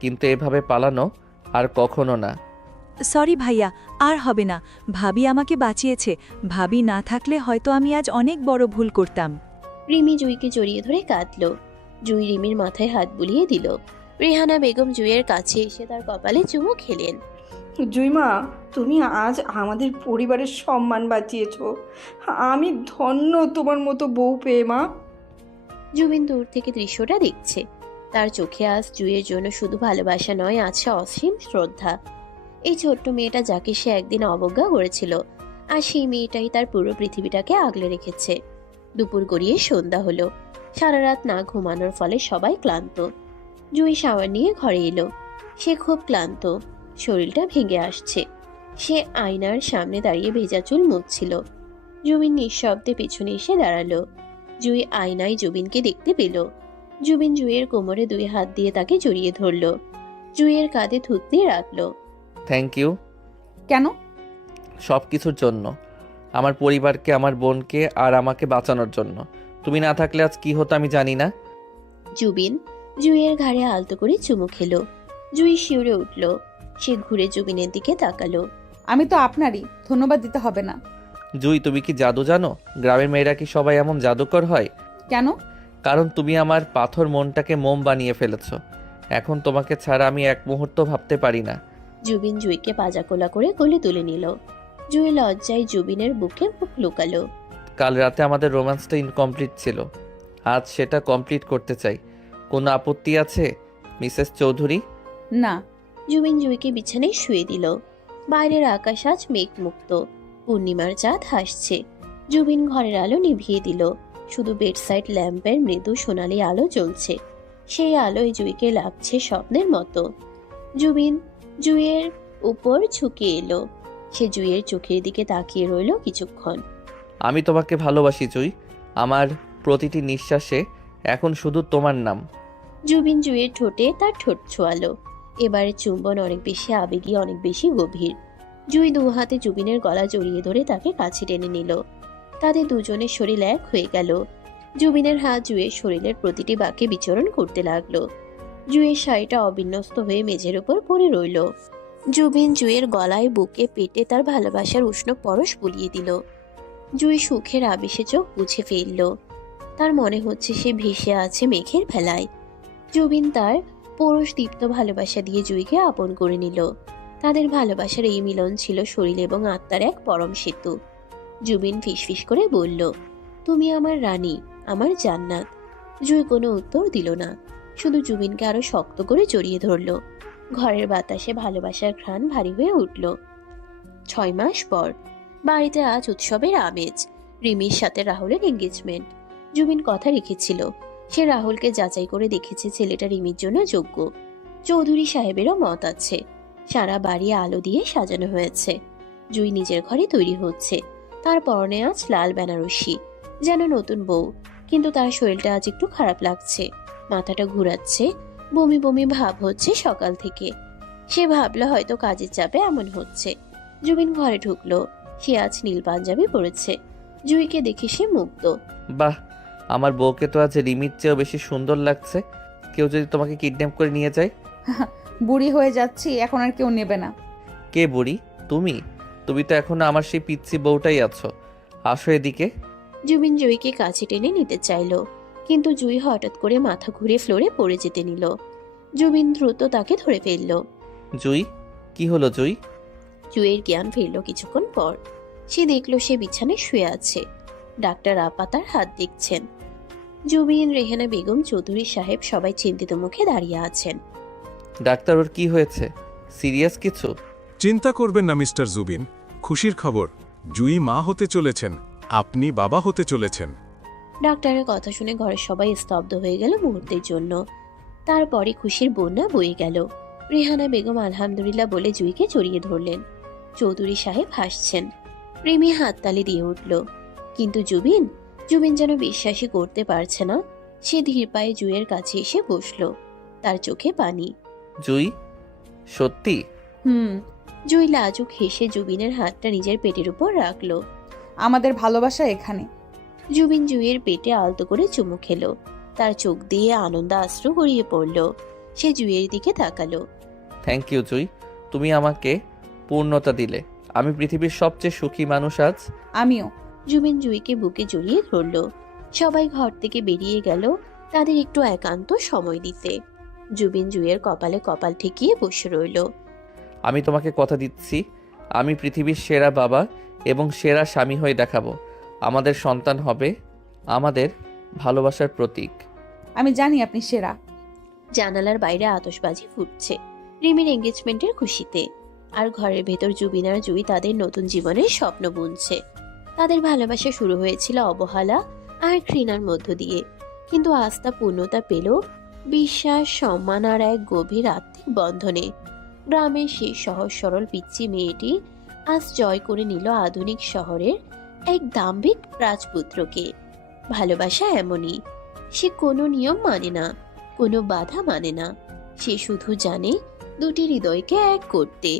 কিন্তু এভাবে পালানো আর কখনো না। সরি ভাইয়া, আর হবে না। ভাবি আমাকে বাঁচিয়েছে। ভাবি না থাকলে হয়তো আমি আজ অনেক বড় ভুল করতাম। রিমি জুইকে জড়িয়ে ধরে কাঁদল। জুই রিমির মাথায় হাত বুলিয়ে দিল। রেহানা বেগম জুইয়ের কাছে এসে তার কপালে চুমু খেলেন। জুইমা, তুমি আজ আমাদের পরিবারের সম্মান বাঁচিয়েছ। আমি ধন্য তোমার মতো বউ পেয়ে মা। জুবিন দূর থেকে দৃশ্যটা দেখছে। তার চোখে আজ জুইয়ের জন্য শুধু ভালোবাসা নয়, আছে অসীম শ্রদ্ধা। এই ছোট্ট মেয়েটা যাকে সে একদিন অবজ্ঞা করেছিল, আর সেই মেয়েটাই তার পুরো পৃথিবীটাকে আগলে রেখেছে। দুপুর গড়িয়ে সন্ধ্যা হলো। সারা রাত না ঘুমানোর ফলে সবাই ক্লান্ত। জুই শাওয়ার নিয়ে ঘরে এলো। সে খুব ক্লান্ত, শরীরটা ভেঙে আসছে। সে আয়নার সামনে দাঁড়িয়ে ভেজা চুল মুছছিল। জুবিন নিঃশব্দে পিছনে এসে দাঁড়ালো। জুই আয়নায় জুবিনকে দেখতে পেল। জুবিন জুইয়ের কোমরে 2 হাত দিয়ে তাকে জড়িয়ে ধরল। জুইয়ের কাঁধে থুতনি রাখলো। থ্যাংক ইউ কেন? সব কিছুর জন্য। আমার পরিবারকে, আমার বোনকে আর আমাকে বাঁচানোর জন্য। তুমি না থাকলে আজ কি হতো আমি জানি না। জুবিন জুইয়ের ঘাড়ে আলতো করে চুমু খেলো। জুই শিউরে উঠল। সে ঘুরে জুবিনের দিকে তাকালো। আমি তো আপনারই, ধন্যবাদ দিতে হবে না। জুই, তুমি কি জাদু জানো? গ্রামের মেয়েরা কি সবাই এমন জাদুকর হয়? কেন? কারণ তুমি আমার পাথর মনটাকে মোম বানিয়ে ফেলেছো। এখন তোমাকে ছাড়া আমি এক মুহূর্ত ভাবতে পারি না। জুবিন জুইকে পাজাকোলা করে কোলে তুলে নিল। জুই লজ্জায় জুবিনের বুকে মুখ লুকালো। কাল রাতে আমাদের রোম্যান্সটা ইনকমপ্লিট ছিল, আজ সেটা কমপ্লিট করতে চাই। কোনো আপত্তি আছে মিসেস চৌধুরী? না। জুবিন জুইকে বিছানায় শুয়ে দিল। বাইরের আকাশ আজ মেঘমুক্ত। পূর্ণিমার চাঁদ হাসছে। জুবিন ঘরের আলো নিভিয়ে দিল। শুধু বেডসাইড ল্যাম্পের মৃদু সোনালি আলো জ্বলছে। সেই আলোয় জুইকে লাগছে স্বপ্নের মতো। জুবিন জুইয়ের উপর ঝুঁকে এলো। সে জুইয়ের চোখের দিকে তাকিয়ে রইল কিছুক্ষণ। আমি তোমাকে ভালোবাসি জুই। আমার প্রতিটি নিঃশ্বাসে এখন শুধু তোমার নাম। জুবিন জুইয়ের ঠোঁটে তার ঠোঁট ছোঁয়ালো। এবারে চুম্বন অনেক বেশি আবেগী, অনেক বেশি গভীর। জুই 2 হাতে জুবিনের গলা জড়িয়ে ধরে তাকে কাছে টেনে নিল। তাদের দুজনের শরীর এক হয়ে গেল। জুবিনের হাত জুইয়ের শরীরের প্রতিটি বাঁকে বিচরণ করতে লাগলো। জুইয়ের শাড়িটা অবিন্যস্ত হয়ে মেঝের উপর পড়ে রইল। জুবিন জুইয়ের গলায়, বুকে, পেটে তার ভালোবাসার উষ্ণ পরশ বুলিয়ে দিল। জুই সুখের আবেশে চোখ বুঝে ফেলল। তার মনে হচ্ছে সে ভেসে আছে মেঘের ভেলায়। জুবিন তার পরশ দীপ্ত ভালোবাসা দিয়ে জুইকে আপন করে নিল। তাদের ভালোবাসার এই মিলন ছিল শরীর এবং আত্মার এক পরম সেতু। জুবিন ফিসফিস করে বলল, তুমি আমার রানী, আমার জান্নাত। জুই কোনো উত্তর দিল না, শুধু জুবিনকে আরো শক্ত করে জড়িয়ে ধরল। ঘরের বাতাসে ভালোবাসার ঘ্রাণ ভারী হয়ে উঠল। 6 মাস পর বাড়িতে আজ উৎসবের আমেজ। রিমির সাথে রাহুলের এঙ্গেজমেন্ট। জুবিন কথা রেখেছিল। সে রাহুলকে যাচাই করে দেখেছে ছেলেটা রিমির জন্য যোগ্য। চৌধুরী সাহেবেরও মত আছে। সারা বাড়ি আলো দিয়ে সাজানো হয়েছে। জুই নিজের ঘরে তৈরি হচ্ছে। তার পরনে আজ লাল বেনারসি, যেন নতুন বউ। কিন্তু তার শরীরটা আজ একটু খারাপ লাগছে। মাথাটা ঘুরাচ্ছে, বমি বমি ভাব হচ্ছে সকাল থেকে। সে ভাবলো হয়তো কাজের চাপে এমন হচ্ছে। জুবিন ঘরে ঢুকলো। সে আজ নীল পাঞ্জাবি পরেছে। জুইকে দেখে সে মুগ্ধ। বাহ, আমার বউকে তো আজ রিমির চেয়েও বেশি সুন্দর লাগছে। কেউ যদি তোমাকে কিডন্যাপ করে নিয়ে যায়? বুড়ি হয়ে যাচ্ছি, এখন আর কেউ নেবে না। কে বুড়ি? তুমি তুমি তো এখনো আমার সেই পিচ্ছি বউটাই আছো। আসো এদিকে। জুবিন জুইকে কাছে টেনে নিতে চাইলো, কিন্তু জুই হঠাৎ করে মাথা ঘুরে ফ্লোরে পড়ে যেতে নিল। জুবিন দ্রুত তাকে ধরে ফেলল। জুই, কি হলো জুই? জুইয়ের জ্ঞান ফিরল কিছুক্ষণ পর। সে দেখল সে বিছানায় শুয়ে আছে। ডাক্তার আপা তার হাত দেখছেন। জুবিন, রেহানা বেগম, চৌধুরী সাহেব সবাই চিন্তিত মুখে দাঁড়িয়ে আছেন। ডাক্তার, ওর কি হয়েছে? সিরিয়াস কিছু? চিন্তা করবেন না মিস্টার জুবিন, খুশির খবর, জুই মা হতে চলেছেন, আপনি বাবা হতে চলেছেন। ডাক্তারের কথা শুনে ঘরের সবাই স্তব্ধ হয়ে গেল মুহূর্তের জন্য। তারপরে খুশির বন্যা বয়ে গেল। রেহানা বেগম আলহামদুলিল্লাহ বলে জুইকে জড়িয়ে ধরলেন। চৌধুরী সাহেব হাসছেন। রিমি হাততালি দিয়ে উঠল। কিন্তু জুবিন যেন বিশ্বাসই করতে পারছে না। সে ধীর পায়ে জুইয়ের কাছে এসে বসল। তার চোখে পানি। জুই, সত্যি? জুই লাজুক হেসে জুবিনের হাতটা নিজের পেটের উপর রাখল। আমাদের ভালোবাসা এখানে। জুবিন জুইয়ের পেটে আলতো করে চুমু খেলো। তার চোখ দিয়ে আনন্দ অশ্রু গড়িয়ে পড়ল। সে জুইয়ের দিকে তাকালো। থ্যাংক ইউ জুই, তুমি আমাকে পূর্ণতা দিলে। আমি পৃথিবীর সবচেয়ে সুখী মানুষ আজ। আমিও। জুবিন জুইকে বুকে জড়িয়ে ধরল। সবাই ঘর থেকে বেরিয়ে গেল তাদের একটু একান্ত সময় দিতে। জুবিন জুইয়ের কপালে কপাল ঠেকিয়ে বসে রইল। আমি তোমাকে কথা দিচ্ছি, আমি পৃথিবীর সেরা বাবা এবং সেরা স্বামী হয়ে দেখাবো। আমাদের সন্তান হবে আমাদের ভালোবাসার প্রতীক। আমি জানি আপনি সেরা। জানালার বাইরে আতশবাজি ফুটছে রিমির এঙ্গেজমেন্টের খুশিতে। আর ঘরের ভেতর জুবিন আর জুই তাদের নতুন জীবনের স্বপ্ন বুনছে। তাদের ভালোবাসা শুরু হয়েছিল অবহেলা আর ঘৃণার মধ্য দিয়ে, কিন্তু আস্থা পূর্ণতা পেল বিশ্বাস, সম্মান আর এক গভীর আত্মিক বন্ধনে। গ্রামের সেই সহজ সরল পিচ্চি মেয়েটি আজ জয় করে নিল আধুনিক শহরের এক দাম্ভিক রাজপুত্রকে। ভালোবাসা এমনই, সে কোনো নিয়ম মানে না, কোনো বাধা মানে না। সে শুধু জানে দুটি হৃদয়কে এক করতে।